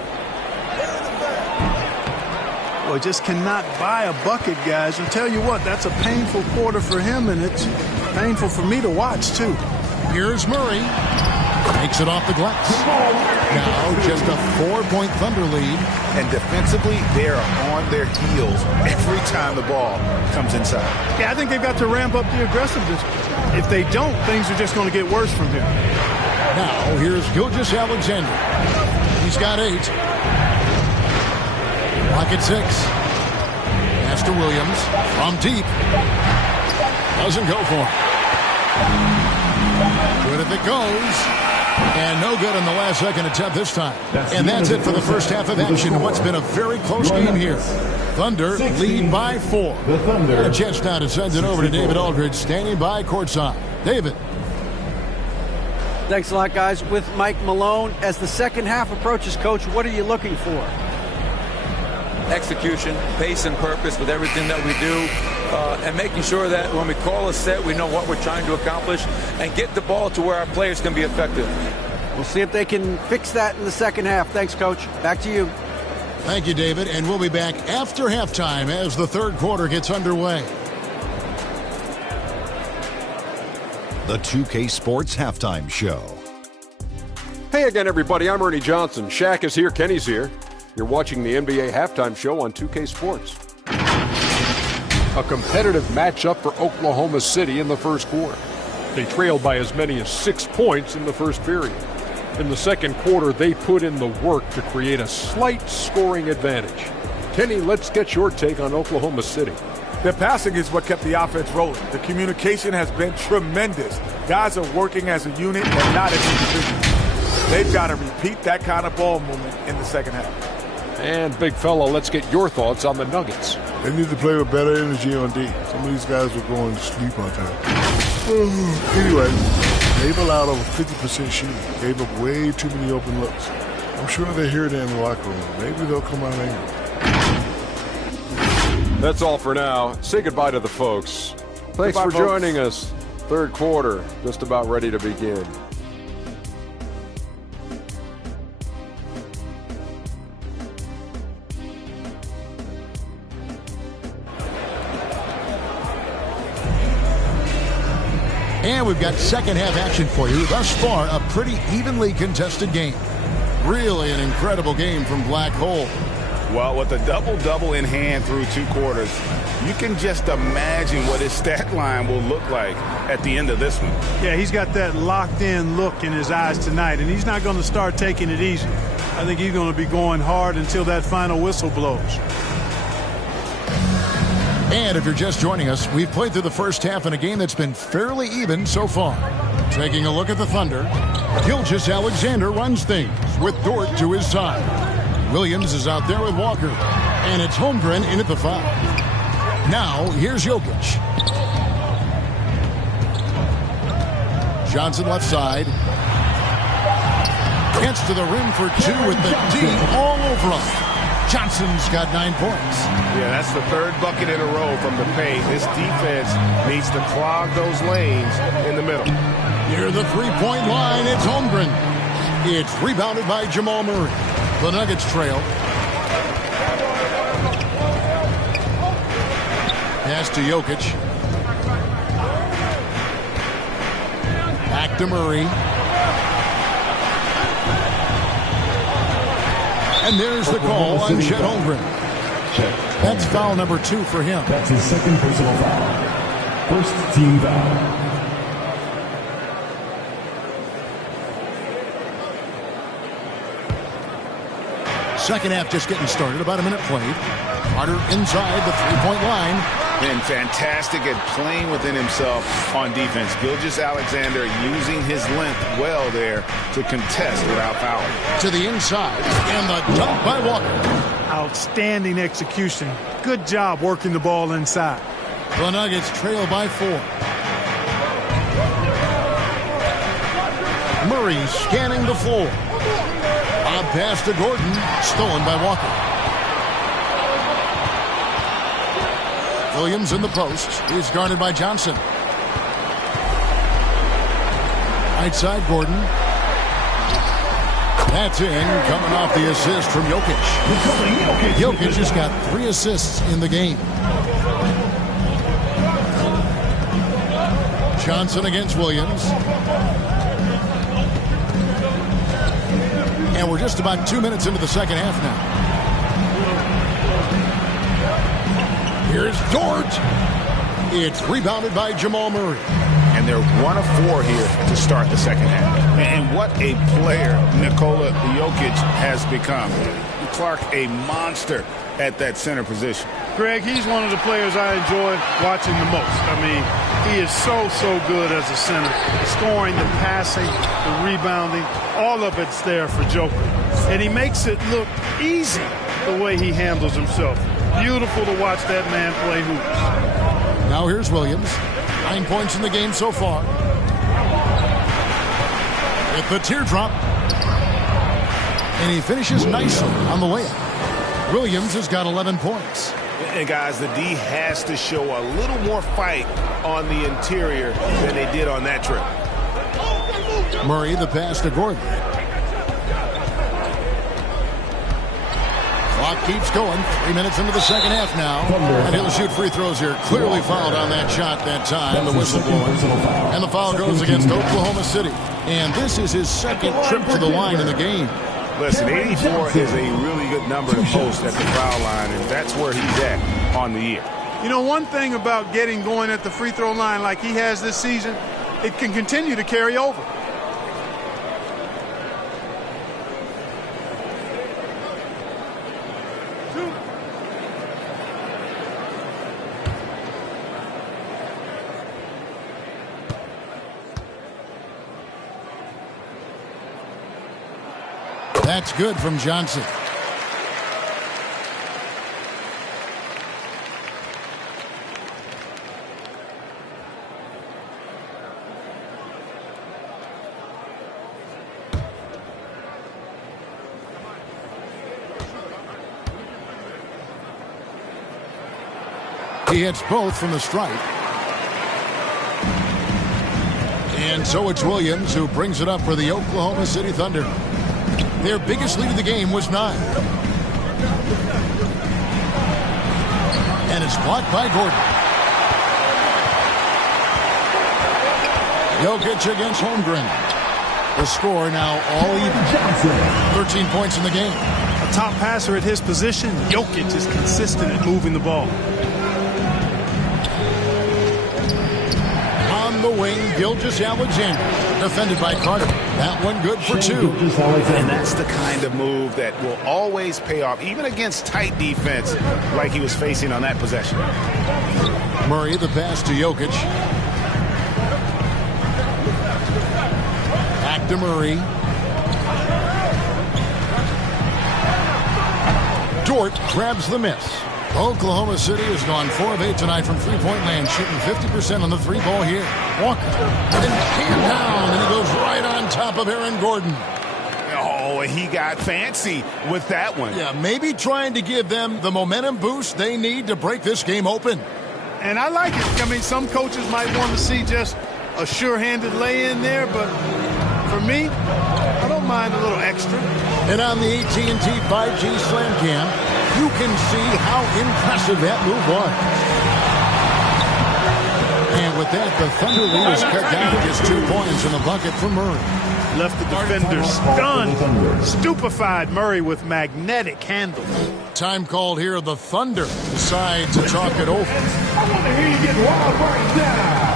Boy, just cannot buy a bucket, guys. I'll tell you what, that's a painful quarter for him, and it's painful for me to watch, too. Here's Murray. Makes it off the glass. Now just a 4-point Thunder lead. And defensively, they are on their heels every time the ball comes inside. Yeah, I think they've got to ramp up the aggressiveness. If they don't, things are just going to get worse from here. Now here's Gilgeous-Alexander. He's got 8. Pocket 6. Pass to Williams. From deep. Doesn't go for it. Good if it goes. And no good in the last second attempt this time. And that's it for the first half of action. What's been a very close game here. Thunder lead by 4. A chance now to send it over to David Aldridge, standing by courtside. David. Thanks a lot, guys. With Mike Malone, as the second half approaches, Coach, what are you looking for? Execution, pace and purpose with everything that we do, and making sure that when we call a set, we know what we're trying to accomplish and get the ball to where our players can be effective. We'll see if they can fix that in the second half. Thanks, Coach. Back to you. Thank you, David. And we'll be back after halftime as the third quarter gets underway. The 2K Sports Halftime Show. Hey again, everybody. I'm Ernie Johnson. Shaq is here. Kenny's here. You're watching the NBA Halftime Show on 2K Sports. A competitive matchup for Oklahoma City in the first quarter. They trailed by as many as 6 points in the first period. In the second quarter, they put in the work to create a slight scoring advantage. Kenny, let's get your take on Oklahoma City. Their passing is what kept the offense rolling. The communication has been tremendous. Guys are working as a unit and not as individuals. They've got to repeat that kind of ball movement in the second half. And big fella, let's get your thoughts on the Nuggets. They need to play with better energy on D. Some of these guys were going to sleep on time. Anyway, they've allowed over 50% shooting. Gave up way too many open looks. I'm sure they hear that in the locker room. Maybe they'll come out angry. That's all for now. Say goodbye to the folks. Thanks for joining us. Third quarter, just about ready to begin. And we've got second half action for you. Thus far, a pretty evenly contested game. Really an incredible game from Black Hole. Well, with a double-double in hand through 2 quarters, you can just imagine what his stat line will look like at the end of this one. Yeah, he's got that locked-in look in his eyes tonight, and he's not going to start taking it easy. I think he's going to be going hard until that final whistle blows. And if you're just joining us, we've played through the first half in a game that's been fairly even so far. Taking a look at the Thunder, Gilgeous-Alexander runs things with Dort to his side. Williams is out there with Walker, and it's Holmgren in at the 5. Now, here's Jokic. Johnson left side. Gets to the rim for 2 with the D all over him. Johnson's got 9 points. Yeah, that's the third bucket in a row from the paint. This defense needs to clog those lanes in the middle. Near the three-point line, it's Holmgren. It's rebounded by Jamal Murray. The Nuggets trail. Pass to Jokic. Back to Murray. And there's the call on Chet Holmgren. That's foul number 2 for him. That's his second personal foul. First team foul. Second half just getting started. About a minute played. Carter inside the three-point line. Been fantastic at playing within himself on defense. Gilgeous-Alexander using his length well there to contest without fouling. To the inside, and the dunk by Walker. Outstanding execution. Good job working the ball inside. The Nuggets trail by 4. Murray scanning the floor. Bob pass to Gordon, stolen by Walker. Williams in the post. He's guarded by Johnson. Right side, Gordon. That's in, coming off the assist from Jokic. Jokic has got 3 assists in the game. Johnson against Williams. And we're just about 2 minutes into the second half now. Here's Dort. It's rebounded by Jamal Murray. And they're 1 of 4 here to start the second half. And what a player Nikola Jokic has become. Clark, a monster at that center position. Greg, he's one of the players I enjoy watching the most. I mean, he is so good as a center. Scoring, the passing, the rebounding, all of it's there for Joker. And he makes it look easy the way he handles himself. Beautiful to watch that man play hoops. Now here's Williams. 9 points in the game so far. With the teardrop. And he finishes nicely on the layup. Williams has got 11 points. And guys, the D has to show a little more fight on the interior than they did on that trip. Murray, the pass to Gordon. Clock keeps going. 3 minutes into the second half now. And he'll shoot free throws here. Clearly fouled on that shot that time. The whistle blowing. And the foul goes against Oklahoma City. And this is his second trip to the line in the game. Listen, 84 is a really good number to post at the foul line, and that's where he's at on the year. You know, one thing about getting going at the free throw line like he has this season, it can continue to carry over. That's good from Johnson. He hits both from the stripe. And so it's Williams who brings it up for the Oklahoma City Thunder. Their biggest lead of the game was 9. And it's blocked by Gordon. Jokic against Holmgren. The score now all even. 13 points in the game. A top passer at his position, Jokic is consistent at moving the ball. On the wing, Gilgeous-Alexander. Defended by Carter. That one good for 2. And that's the kind of move that will always pay off, even against tight defense like he was facing on that possession. Murray, the pass to Jokic. Back to Murray. Dort grabs the miss. Oklahoma City has gone 4 of 8 tonight from three-point land, shooting 50% on the 3-ball here. Walker, and hand down, and he goes right on top of Aaron Gordon. Oh, he got fancy with that one. Yeah, maybe trying to give them the momentum boost they need to break this game open. And I like it. I mean, some coaches might want to see just a sure-handed lay-in there, but for me, I don't mind a little extra. And on the AT&T 5G Slam Cam, you can see how impressive that move was. And with that, the Thunder lead is cut down to just 2 points in the bucket for Murray. Left the defender stunned, stupefied. Murray with magnetic handles. Time called here. The Thunder decide to talk it over. I want to hear you get wild right now.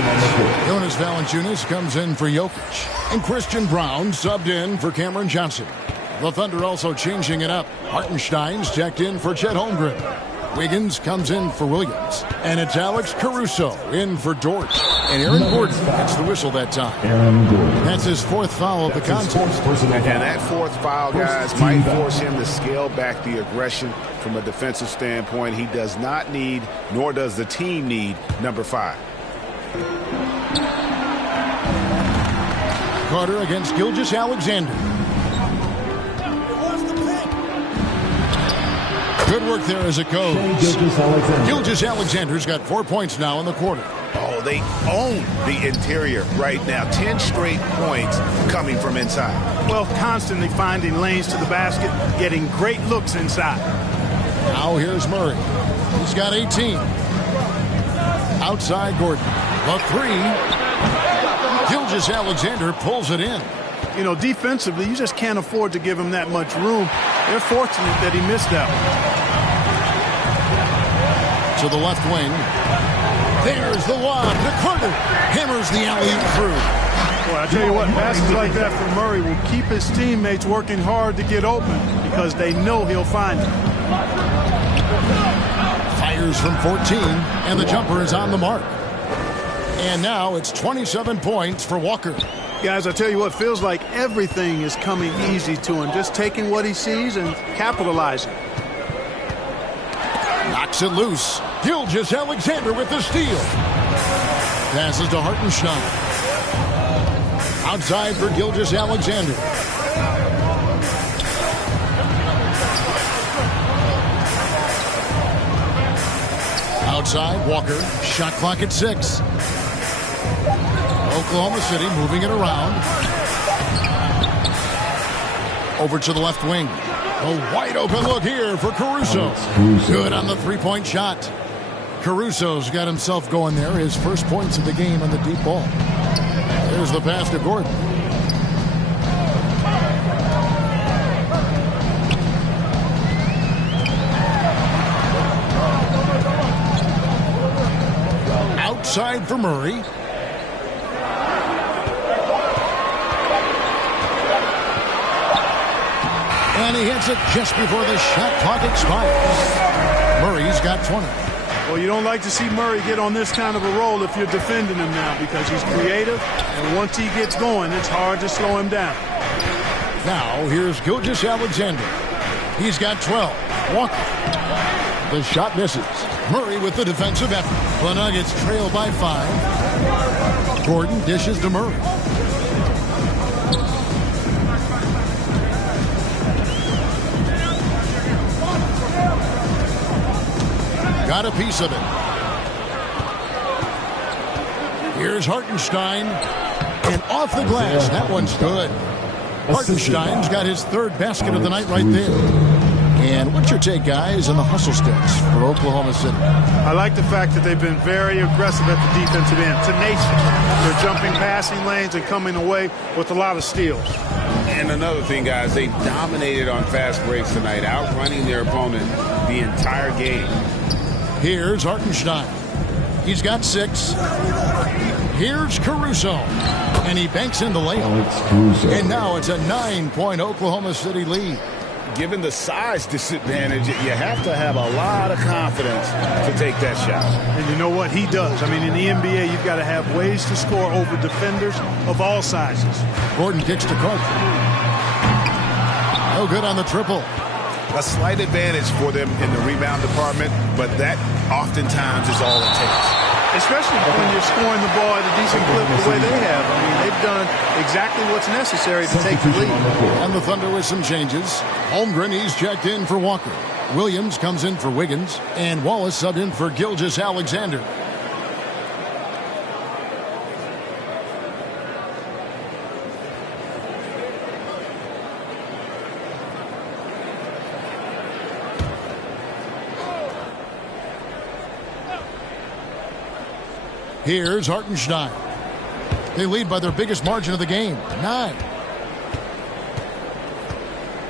Nuggets. Jonas Valanciunas comes in for Jokic. And Christian Brown subbed in for Cameron Johnson. The Thunder also changing it up. Hartenstein's checked in for Chet Holmgren. Wiggins comes in for Williams. And it's Alex Caruso in for Dort. And Aaron Gordon gets the whistle that time. That's his fourth foul of the contest. And that fourth foul, guys, might force him to scale back the aggression from a defensive standpoint. He does not need, nor does the team need, number 5. Carter against Gilgeous-Alexander. Good work there as it goes. Gilgeous-Alexander's got 4 points now in the quarter. Oh, they own the interior right now. 10 straight points coming from inside. Well, constantly finding lanes to the basket, getting great looks inside. Now here's Murray. He's got 18. Outside Gordon. The 3. Gilgeous-Alexander pulls it in. You know, defensively, you just can't afford to give him that much room. They're fortunate that he missed that one. To the left wing. There's the lob to Carter. Hammers the alley-oop through. Well, I tell you what, passes like that from Murray will keep his teammates working hard to get open because they know he'll find them. Fires from 14, and the jumper is on the mark. And now it's 27 points for Walker. Guys, I tell you what, feels like everything is coming easy to him. Just taking what he sees and capitalizing. Knocks it loose. Gilgeous-Alexander with the steal. Passes to Hartenstein. Outside for Gilgeous-Alexander. Outside, Walker. Shot clock at 6. Oklahoma City moving it around. Over to the left wing. A wide open look here for Caruso. Good on the three-point shot. Caruso's got himself going there. His first points of the game on the deep ball. There's the pass to Gordon. Outside for Murray. And he hits it just before the shot clock expires. Murray's got 20. Well, you don't like to see Murray get on this kind of a roll if you're defending him now because he's creative, and once he gets going, it's hard to slow him down. Now, here's Gilgeous-Alexander. He's got 12. Walker. The shot misses. Murray with the defensive effort. The Nuggets trail by 5. Gordon dishes to Murray. Got a piece of it. Here's Hartenstein. And off the glass. That one's good. Hartenstein's got his third basket of the night right there. And what's your take, guys, on the hustle sticks for Oklahoma City? I like the fact that they've been very aggressive at the defensive end. Tenacious. They're jumping passing lanes and coming away with a lot of steals. And another thing, guys, they dominated on fast breaks tonight, outrunning their opponent the entire game. Here's Hartenstein. He's got 6. Here's Caruso. And he banks in the layup. And now it's a 9-point Oklahoma City lead. Given the size disadvantage, you have to have a lot of confidence to take that shot. And you know what? He does. I mean, in the NBA, you've got to have ways to score over defenders of all sizes. Gordon kicks to Carter. No good on the triple. A slight advantage for them in the rebound department, but that oftentimes is all it takes. Especially when you're scoring the ball at a decent clip the way they have. I mean, they've done exactly what's necessary to take the lead. And the Thunder with some changes. Holmgren, he's checked in for Walker. Williams comes in for Wiggins. And Wallace subbed in for Gilgeous-Alexander. Here's Hartenstein. They lead by their biggest margin of the game, 9.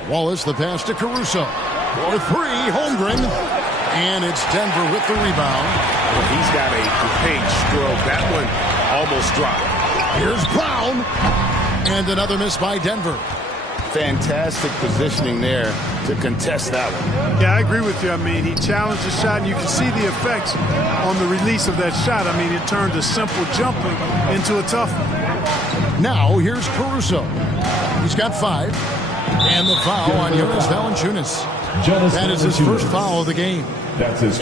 Wallace, the pass to Caruso. For 3, Holmgren. And it's Denver with the rebound. Well, he's got a great stroke. That one almost dropped. Here's Brown. And another miss by Denver. Fantastic positioning there to contest that one. Yeah, I agree with you. I mean, he challenged the shot, and you can see the effects on the release of that shot. I mean, it turned a simple jumper into a tough one. Now, here's Caruso. He's got 5. And the foul on Jonas Valanciunas. That is his first foul of the game.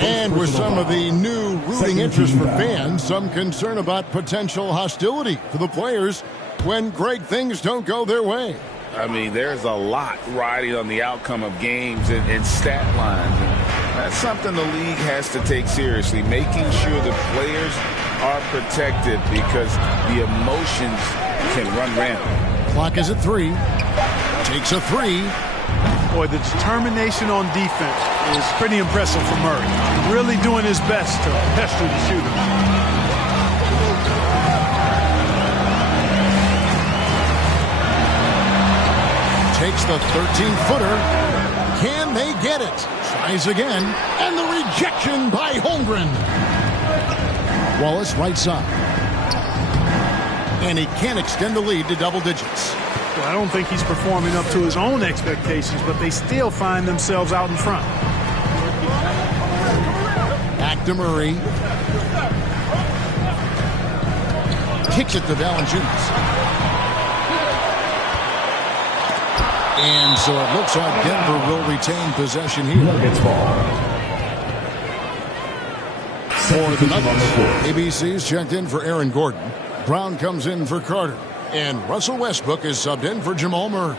And with some of the new rooting interest for fans, some concern about potential hostility for the players when great things don't go their way. I mean, there's a lot riding on the outcome of games and stat lines. And that's something the league has to take seriously, making sure the players are protected because the emotions can run rampant. Clock is at 3. Takes a 3. Boy, the determination on defense is pretty impressive for Murray. Really doing his best to pester the shooter. Takes the 13-footer. Can they get it? Tries again. And the rejection by Holmgren. Wallace right side. And he can't extend the lead to double digits. Well, I don't think he's performing up to his own expectations, but they still find themselves out in front. Back to Murray. Kicks it to Valanciunas. And so it looks like Denver will retain possession here. For the Nuggets, ABC's checked in for Aaron Gordon. Brown comes in for Carter. And Russell Westbrook is subbed in for Jamal Murray.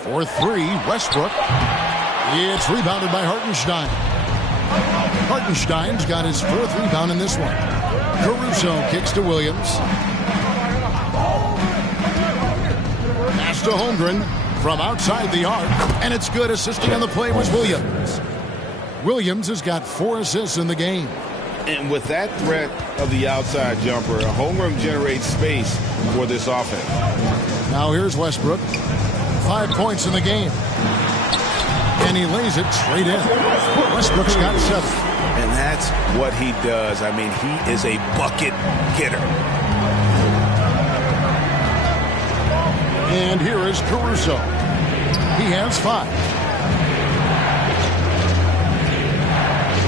For 3, Westbrook. It's rebounded by Hartenstein. Hartenstein's got his 4th rebound in this one. Caruso kicks to Williams. Pass to Holmgren from outside the arc. And it's good. Assisting on the play was Williams. Williams has got 4 assists in the game. And with that threat of the outside jumper, Holmgren generates space for this offense. Now here's Westbrook. 5 points in the game. And he lays it straight in. Westbrook's got 7. And that's what he does. I mean, he is a bucket getter. And here is Caruso. He has 5.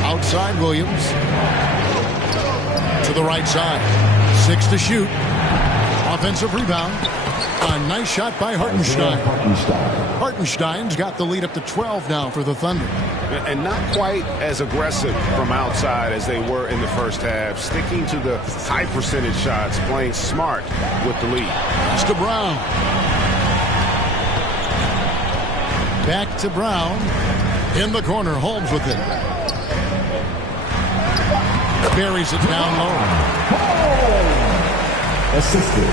Outside Williams. To the right side. 6 to shoot. Offensive rebound. A nice shot by Hartenstein. Hartenstein's got the lead up to 12 now for the Thunder. And not quite as aggressive from outside as they were in the first half. Sticking to the high percentage shots. Playing smart with the lead. It's to Brown. Back to Brown. In the corner. Holmes with it. Buries it down low. Assisted.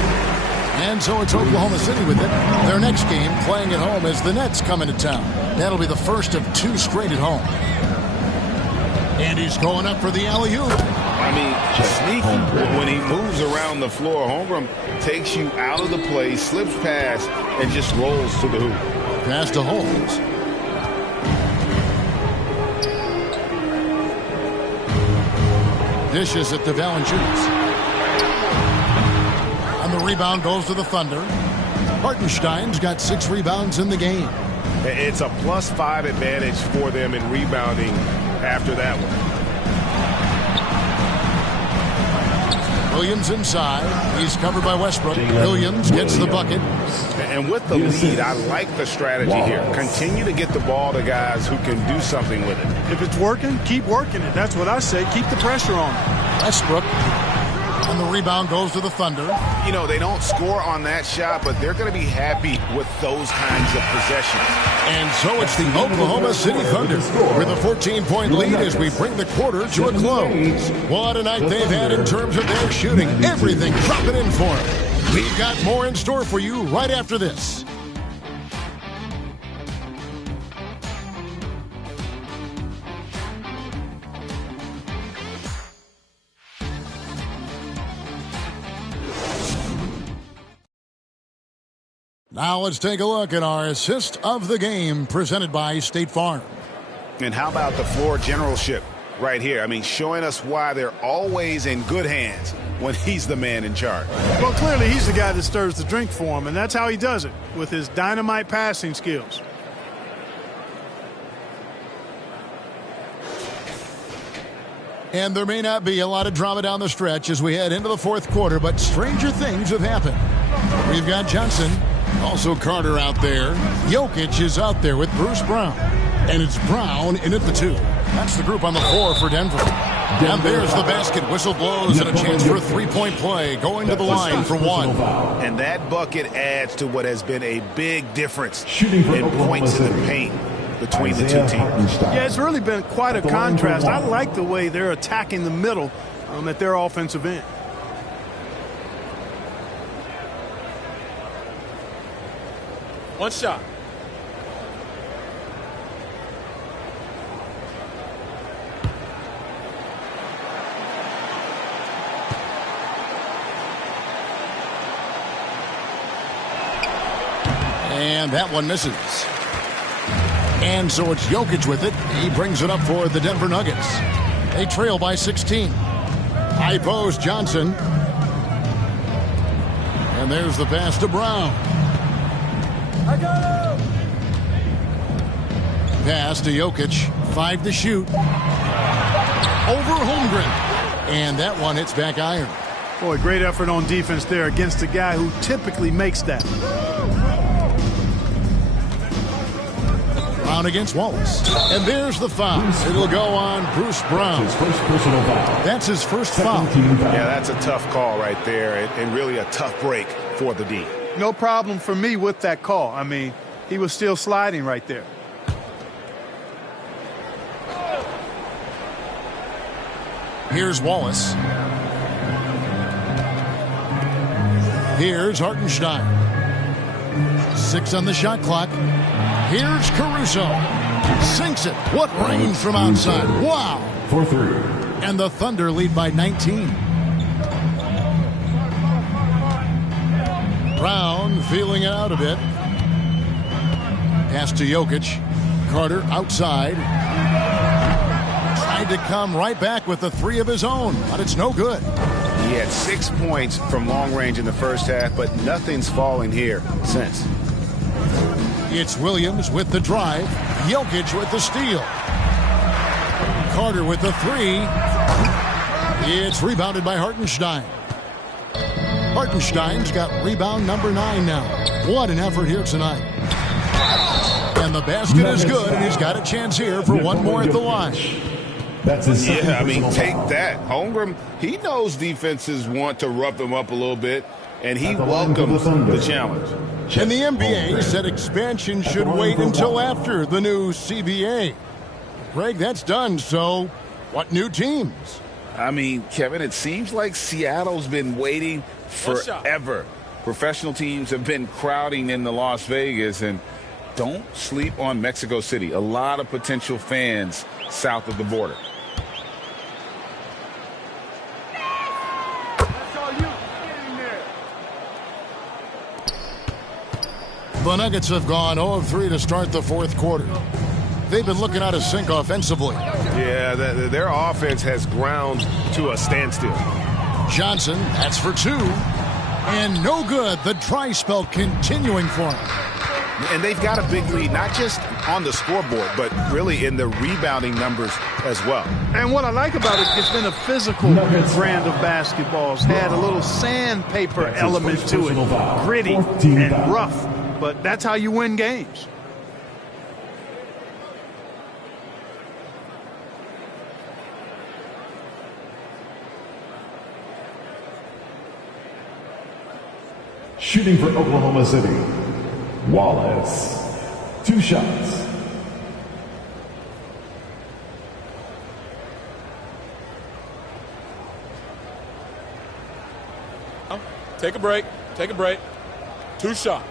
And so it's Oklahoma City with it. Their next game playing at home as the Nets come into town. That'll be the first of 2 straight at home. And he's going up for the alley-oop. I mean, sneaky. When he moves around the floor, Holmgren takes you out of the play, slips past, and just rolls to the hoop. Pass to Holmes. Dishes it to Valanciunas. And the rebound goes to the Thunder. Hartenstein's got 6 rebounds in the game. It's a +5 advantage for them in rebounding after that one. Williams inside. He's covered by Westbrook. Williams gets the bucket. And with the lead, I like the strategy here. Continue to get the ball to guys who can do something with it. If it's working, keep working it. That's what I say. Keep the pressure on. Westbrook. And the rebound goes to the Thunder. You know, they don't score on that shot, but they're going to be happy with those kinds of possessions. And so it's the Oklahoma City Thunder with a 14-point lead as we bring the quarter to a close. What a night they've had in terms of their shooting. Everything dropping in for them. We've got more in store for you right after this. Now let's take a look at our assist of the game presented by State Farm. And how about the floor generalship right here? I mean, showing us why they're always in good hands when he's the man in charge. Well, clearly he's the guy that stirs the drink for him, and that's how he does it, with his dynamite passing skills. And there may not be a lot of drama down the stretch as we head into the fourth quarter, but stranger things have happened. We've got Johnson, also Carter out there. Jokic is out there with Bruce Brown. And it's Brown in at the 2. That's the group on the floor for Denver. And there's the basket. Whistle blows and a chance for a three-point play going to the line for 1. And that bucket adds to what has been a big difference in points in the paint between the two teams. Yeah, it's really been quite a contrast. I like the way they're attacking the middle at their offensive end. One shot. And that one misses. And so it's Jokic with it. He brings it up for the Denver Nuggets. They trail by 16. High post Johnson. And there's the pass to Brown. I got him! Pass to Jokic. 5 to shoot. Over Holmgren. And that one hits back iron. Boy, great effort on defense there against a guy who typically makes that. Brown against Wallace. And there's the foul. It'll go on Bruce Brown. His first personal foul. That's his first foul. Yeah, that's a tough call right there, and really a tough break for the D. No problem for me with that call. I mean, he was still sliding right there. Here's Wallace. Here's Hartenstein. 6 on the shot clock. Here's Caruso. Sinks it. What range from outside. Wow. 4-3. And the Thunder lead by 19. Brown feeling it out a bit. Pass to Jokic. Carter outside. Tried to come right back with the 3 of his own, but it's no good. He had 6 points from long range in the first half, but nothing's falling here since. It's Williams with the drive. Jokic with the steal. Carter with the 3. It's rebounded by Hartenstein. Hartenstein's got rebound number 9 now. What an effort here tonight. And the basket is good, and he's got a chance here for one more at the line. That's his second personal take foul. That. Holmgren, he knows defenses want to rough him up a little bit, and he welcomes the challenge. And the NBA said expansion should wait until after the new CBA. Greg, that's done, so what new teams? I mean, Kevin, it seems like Seattle's been waiting forever. Professional teams have been crowding into Las Vegas, and don't sleep on Mexico City. A lot of potential fans south of the border. The Nuggets have gone 0 of 3 to start the fourth quarter. They've been looking out of sync offensively. Yeah, their offense has ground to a standstill. Johnson, that's for 2. And no good. The dry spell continuing for him. And they've got a big lead, not just on the scoreboard, but really in the rebounding numbers as well. And what I like about it, it's been a physical brand of basketball. It's had a little sandpaper element to it. Gritty and rough. But that's how you win games. Shooting for Oklahoma City, Wallace. 2 shots. Take a break. Take a break. 2 shots.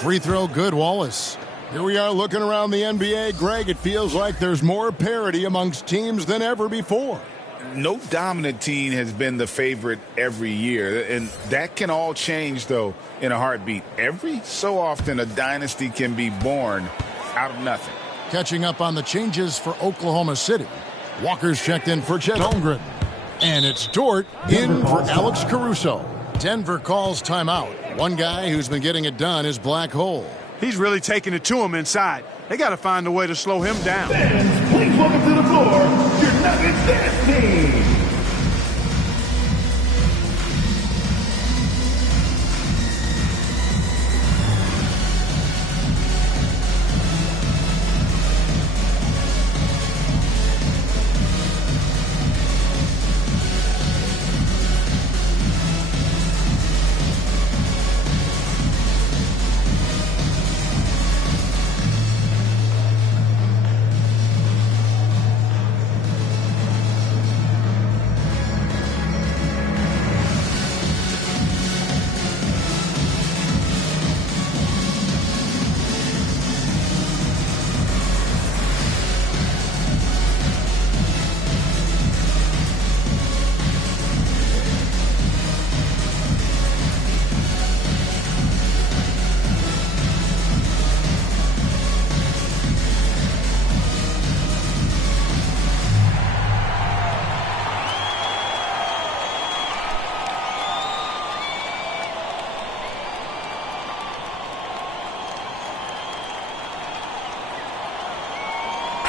Free throw good, Wallace. Here we are looking around the NBA. Greg, it feels like there's more parity amongst teams than ever before. No dominant team has been the favorite every year, and that can all change, though, in a heartbeat. Every so often, a dynasty can be born out of nothing. Catching up on the changes for Oklahoma City. Walker's checked in for Chet Holmgren. And it's Dort in for Alex Caruso. Denver calls timeout. One guy who's been getting it done is Black Hole. He's really taking it to him inside. They got to find a way to slow him down. Fans, please welcome to the floor your Nuggets dance team.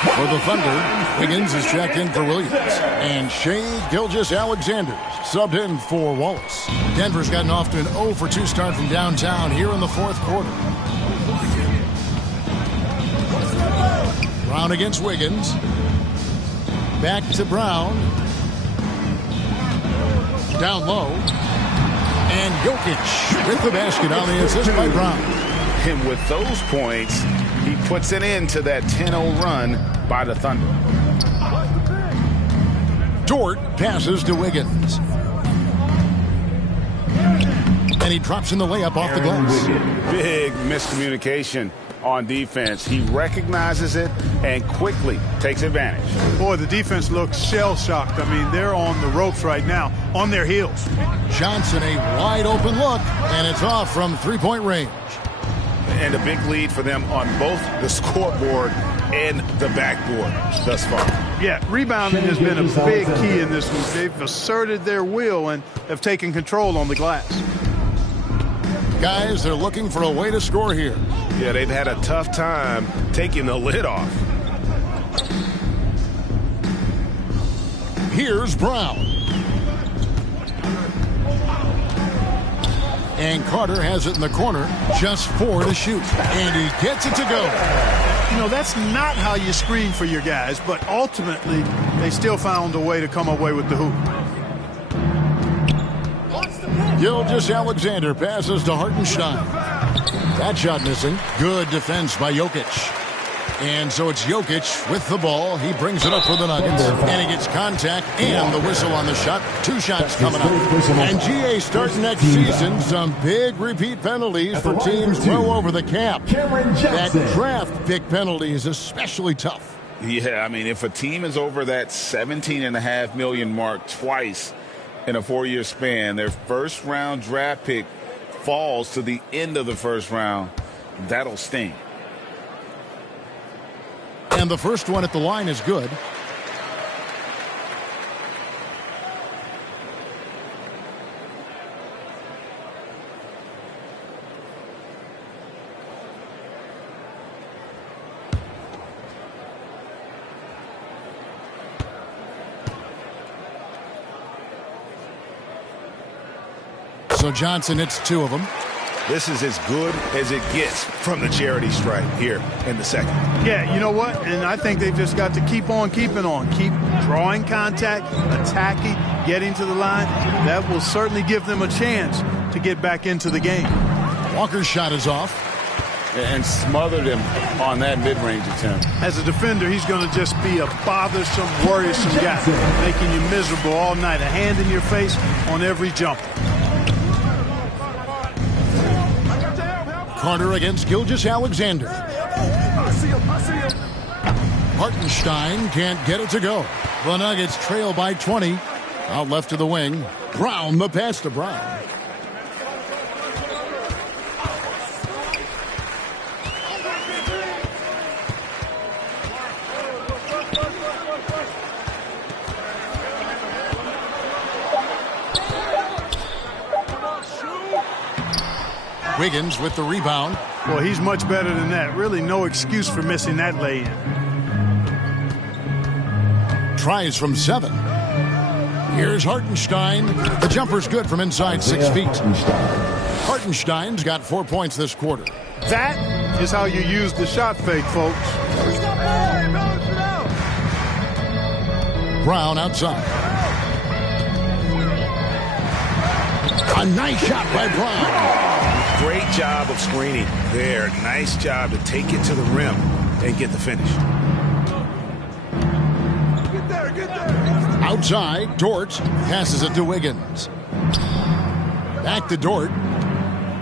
For the Thunder, Wiggins is checked in for Williams. And Shai Gilgeous-Alexander subbed in for Wallace. Denver's gotten off to an 0-for-2 start from downtown here in the fourth quarter. Brown against Wiggins. Back to Brown. Down low. And Jokic with the basket on the assist by Brown. And with those points, he puts an end to that 10-0 run by the Thunder. Dort passes to Wiggins. And he drops in the layup off the glass. Big miscommunication on defense. He recognizes it and quickly takes advantage. Boy, the defense looks shell-shocked. I mean, they're on the ropes right now, on their heels. Johnson, a wide open look, and it's off from three-point range. And a big lead for them on both the scoreboard and the backboard thus far. Yeah, rebounding has been a big key in this one. They've asserted their will and have taken control on the glass. Guys, they're looking for a way to score here. Yeah, they've had a tough time taking the lid off. Here's Brown. And Carter has it in the corner, just 4 to shoot. And he gets it to go. You know, that's not how you screen for your guys, but ultimately they still found a way to come away with the hoop. Gilgeous-Alexander passes to Hartenstein. That shot missing. Good defense by Jokic. And so it's Jokic with the ball. He brings it up for the Nuggets. And he gets contact and the whistle on the shot. 2 shots coming up. And GA starting next season, some big repeat penalties for teams well over the cap. That draft pick penalty is especially tough. Yeah, I mean, if a team is over that $17.5 million mark twice in a 4-year span, their first-round draft pick falls to the end of the first round, that'll sting. And the first one at the line is good. So Johnson hits 2 of them. This is as good as it gets from the charity stripe here in the second. Yeah, you know what? And I think they've just got to keep on keeping on. Keep drawing contact, attacking, getting to the line. That will certainly give them a chance to get back into the game. Walker's shot is off. And smothered him on that mid-range attempt. As a defender, he's going to just be a bothersome, worrisome guy, making you miserable all night. A hand in your face on every jumper. Carter against Gilgeous-Alexander. Hartenstein can't get it to go. The Nuggets trail by 20. Out left to the wing. Brown, the pass to Brown. Wiggins with the rebound. Well, he's much better than that. Really no excuse for missing that lay-in. Tries from 7. Here's Hartenstein. The jumper's good from inside 6 feet. Hartenstein's got 4 points this quarter. That is how you use the shot fake, folks. Brown outside. A nice shot by Brown. Great job of screening there. Nice job to take it to the rim and get the finish. Get there. Outside, Dort passes it to Wiggins. Back to Dort.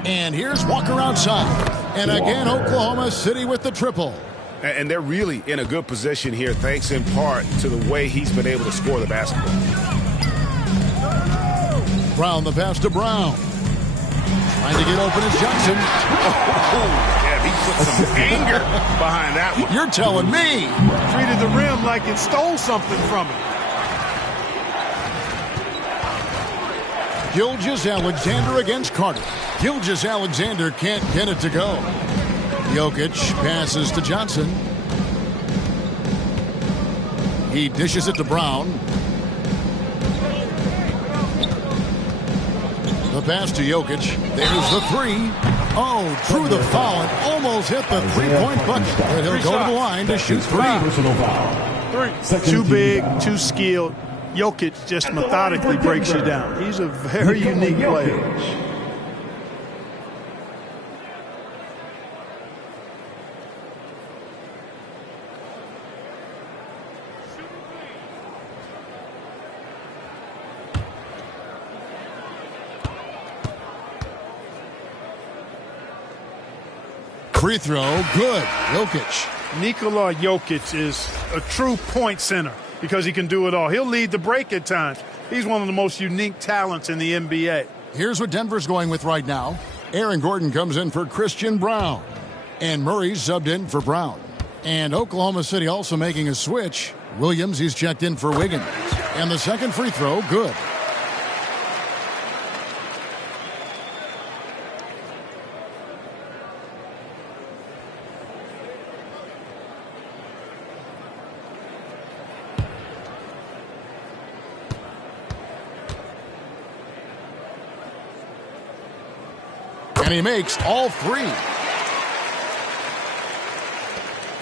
And here's Walker outside. And again, Oklahoma City with the triple. And they're really in a good position here, thanks in part to the way he's been able to score the basketball. Brown, the pass to Brown. Trying to get open is Johnson. Yeah, he put some anger behind that one. You're telling me. Treated the rim like it stole something from him. Gilgeous-Alexander against Carter. Gilgeous-Alexander can't get it to go. Jokic passes to Johnson. He dishes it to Brown. The pass to Jokic. There's the 3. Oh, drew the foul and almost hit the 3-point bucket. But he'll go to the line to shoot 3. Too big, too skilled. Jokic just methodically breaks you down. He's a very unique player. Free throw, good. Jokic. Nikola Jokic is a true point center because he can do it all. He'll lead the break at times. He's one of the most unique talents in the NBA. Here's what Denver's going with right now. Aaron Gordon comes in for Christian Brown. And Murray's subbed in for Brown. And Oklahoma City also making a switch. Williams, he's checked in for Wiggins. And the second free throw, good. And he makes all 3.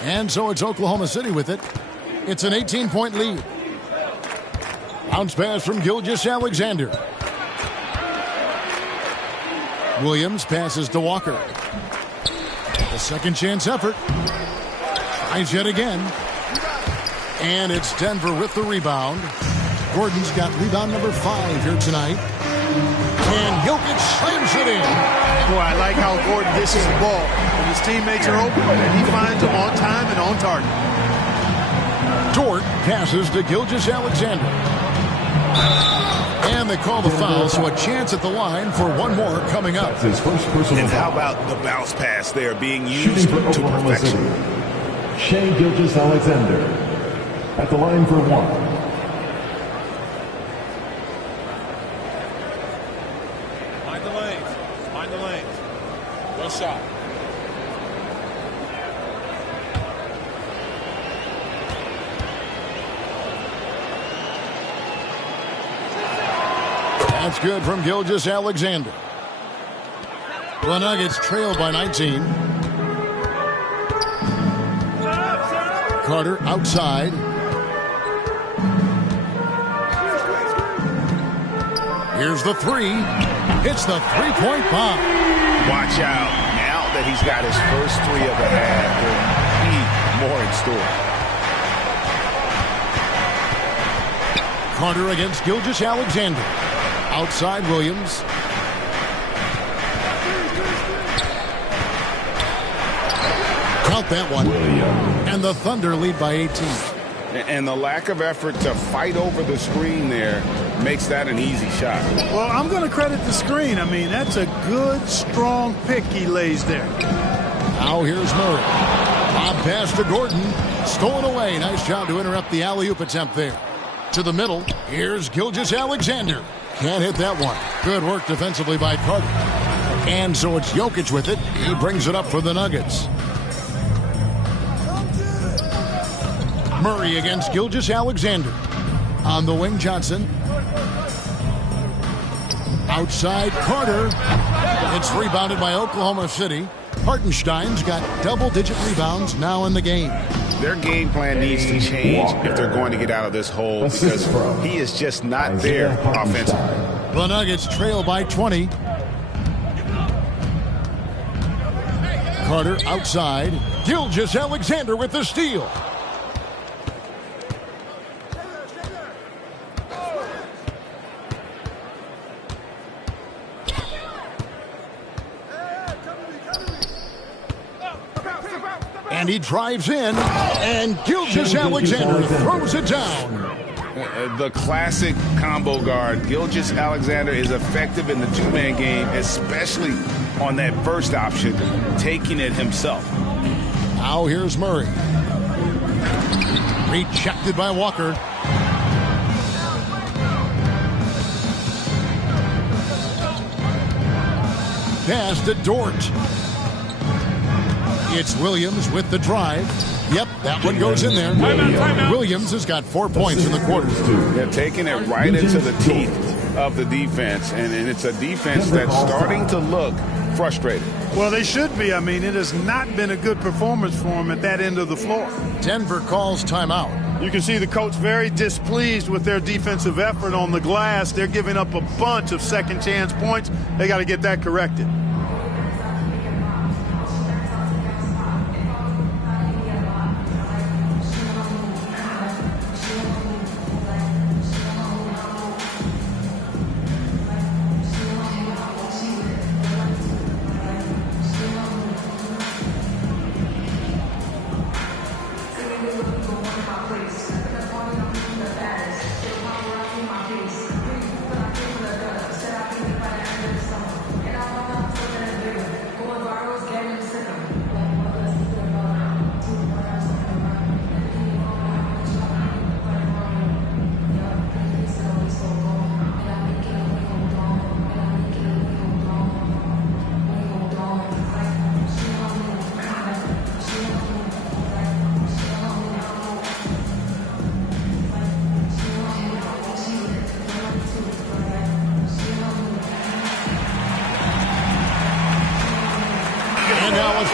And so it's Oklahoma City with it. It's an 18-point lead. Bounce pass from Gilgeous-Alexander. Williams passes to Walker. The second chance effort. Tries yet again. And it's Denver with the rebound. Gordon's got rebound number 5 here tonight. And Jokic slams it in. Boy, I like how Gordon dishes the ball. When his teammates are open, and he finds them on time and on target. Dort passes to Gilgeous-Alexander. And they call the foul, so a chance at the line for one more coming up. And how about the bounce pass there being used to perfection? Shai Gilgeous-Alexander at the line for 1. Shot. That's good from Gilgeous-Alexander. The Nuggets trail by 19. Carter outside. Here's the 3. Hits the 3-point bomb. Watch out. Now that he's got his first 3 of the half, there'll be more in store. Carter against Gilgeous-Alexander. Outside Williams. Count that one. And the Thunder lead by 18. And the lack of effort to fight over the screen there makes that an easy shot. Well, I'm going to credit the screen. I mean, that's a good, strong pick he lays there. Now here's Murray. Lob pass to Gordon. Stolen away. Nice job to interrupt the alley-oop attempt there. To the middle. Here's Gilgeous-Alexander. Can't hit that one. Good work defensively by Carter. And so it's Jokic with it. He brings it up for the Nuggets. Murray against Gilgeous-Alexander. On the wing, Johnson. Outside, Carter. It's rebounded by Oklahoma City. Hartenstein's got double-digit rebounds now in the game. Their game plan needs to change if they're going to get out of this hole because he is just not there offensively. The Nuggets trail by 20. Carter outside. Gilgeous-Alexander with the steal. And he drives in, and Gilgeous-Alexander throws it down. The classic combo guard. Gilgeous-Alexander is effective in the two-man game, especially on that first option, taking it himself. Now here's Murray. Rejected by Walker. Pass to Dort. It's Williams with the drive. Yep, that one goes in there. Williams has got 4 points in the quarter. They're taking it right into the teeth of the defense, and it's a defense that's starting to look frustrated. Well, they should be. I mean, it has not been a good performance for them at that end of the floor. Denver calls timeout. You can see the coach very displeased with their defensive effort on the glass. They're giving up a bunch of second chance points. They got to get that corrected.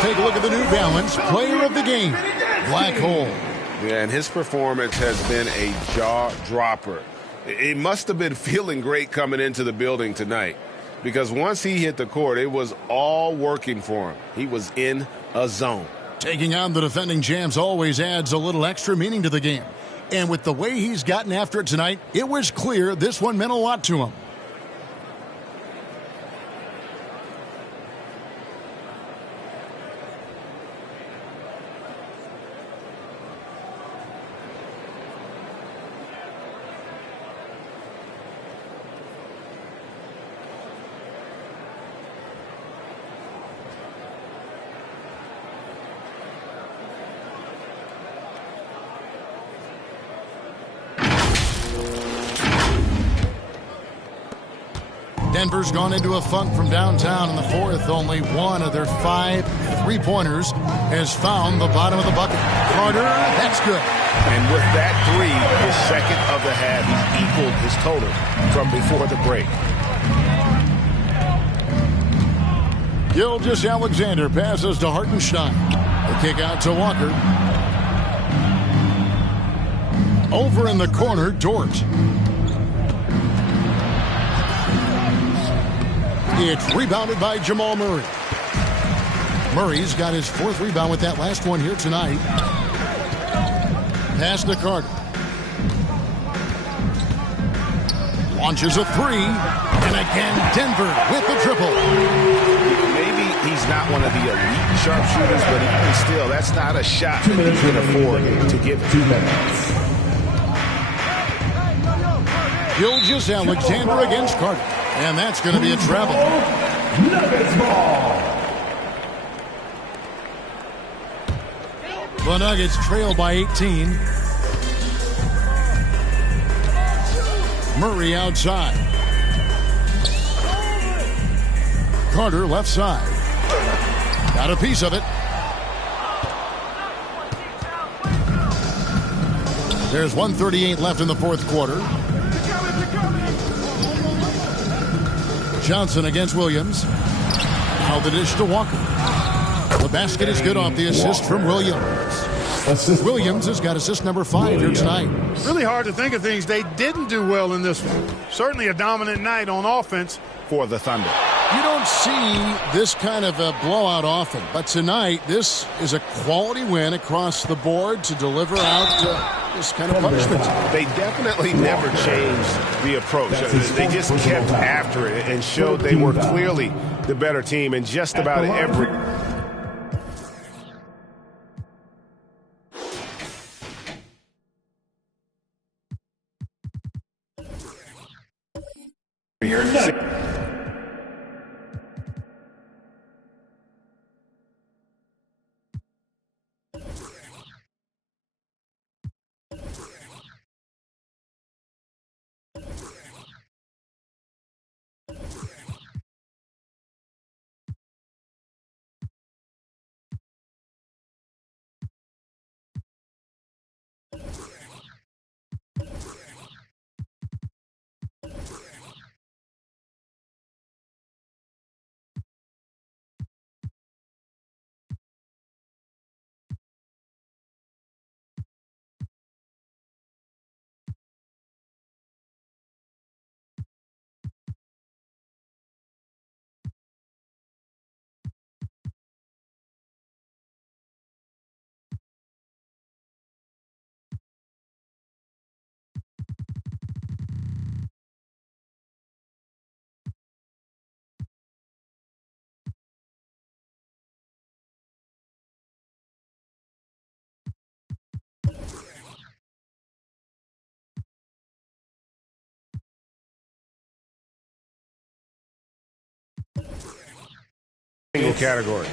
Take a look at the New Balance Player of the Game, Black Hole. Yeah, and his performance has been a jaw-dropper. He must have been feeling great coming into the building tonight because once he hit the court, it was all working for him. He was in a zone. Taking on the defending champs always adds a little extra meaning to the game. And with the way he's gotten after it tonight, it was clear this one meant a lot to him. Denver's gone into a funk from downtown in the fourth. Only one of their 5 3-pointers has found the bottom of the bucket. Carter, that's good. And with that three, his second of the half, he's equaled his total from before the break. Gilgeous-Alexander passes to Hartenstein. The kick out to Walker. Over in the corner, Dort. It's rebounded by Jamal Murray. Murray's got his 4th rebound with that last one here tonight. Pass to Carter. Launches a 3. And again, Denver with the triple. Maybe he's not not one of the elite sharpshooters, but even still, that's not a shot that he can afford to give. 2 minutes. Gilgeous Alexander against Carter. And that's going to be a travel. Nuggets ball. The Nuggets trail by 18. Murray outside. Carter left side. Got a piece of it. There's 1:38 left in the fourth quarter. Johnson against Williams. Now the dish to Walker. The basket is good off the assist from Williams. Williams has got assist number 5 here tonight. Really hard to think of things they didn't do well in this one. Certainly a dominant night on offense For the Thunder. You don't see this kind of a blowout often, but tonight this is a quality win across the board to deliver out this kind of punishment. They definitely never changed the approach. They just kept after it and showed they were clearly the better team in just about every... category.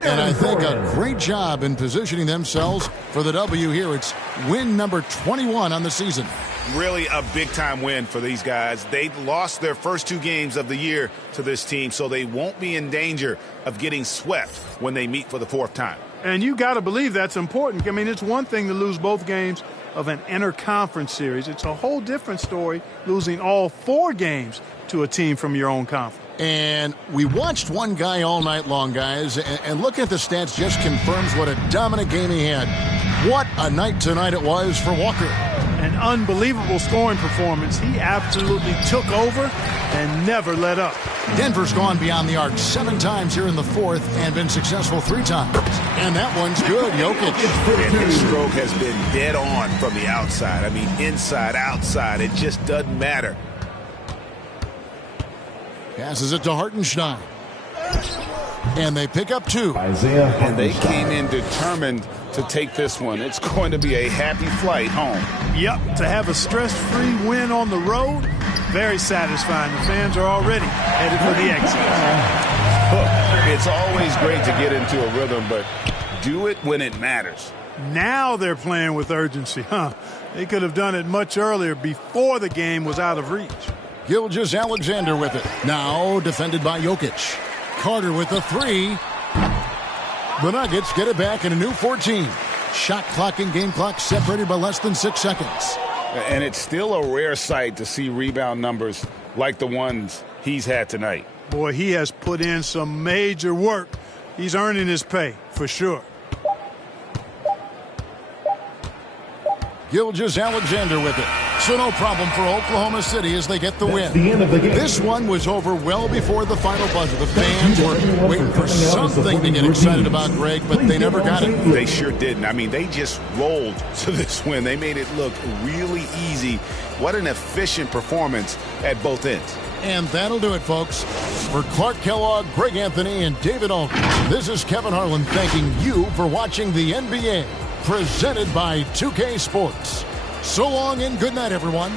And I think a great job in positioning themselves for the W here. It's win number 21 on the season. Really a big-time win for these guys. They lost their first 2 games of the year to this team, so they won't be in danger of getting swept when they meet for the 4th time. And you got to believe that's important. I mean, it's one thing to lose both games of an interconference series. It's a whole different story losing all 4 games to a team from your own conference. And we watched one guy all night long, guys, and looking at the stats just confirms what a dominant game he had. What a night tonight it was for Walker. An unbelievable scoring performance. He absolutely took over and never let up. Denver's gone beyond the arc 7 times here in the 4th and been successful 3 times. And that one's good, Jokic. And his stroke has been dead on from the outside. I mean, inside, outside, it just doesn't matter. Passes it to Hartenstein. And they pick up 2. And they came in determined to take this one. It's going to be a happy flight home. Yep, to have a stress-free win on the road, very satisfying. The fans are already headed for the exit. Look, it's always great to get into a rhythm, but do it when it matters. Now they're playing with urgency, huh? They could have done it much earlier before the game was out of reach. Gilgeous Alexander with it. Now defended by Jokic. Carter with the 3. The Nuggets get it back in a new 14. Shot clock and game clock separated by less than 6 seconds. And it's still a rare sight to see rebound numbers like the ones he's had tonight. Boy, he has put in some major work. He's earning his pay, for sure. Gilgeous Alexander with it. So no problem for Oklahoma City as they get the win. This one was over well before the final buzzer. The fans were waiting for something to get excited about, Greg, but they never got it. They sure didn't. I mean, they just rolled to this win. They made it look really easy. What an efficient performance at both ends. And that'll do it, folks. For Clark Kellogg, Greg Anthony, and David Alton, this is Kevin Harlan thanking you for watching the NBA, presented by 2K Sports. So long and good night, everyone.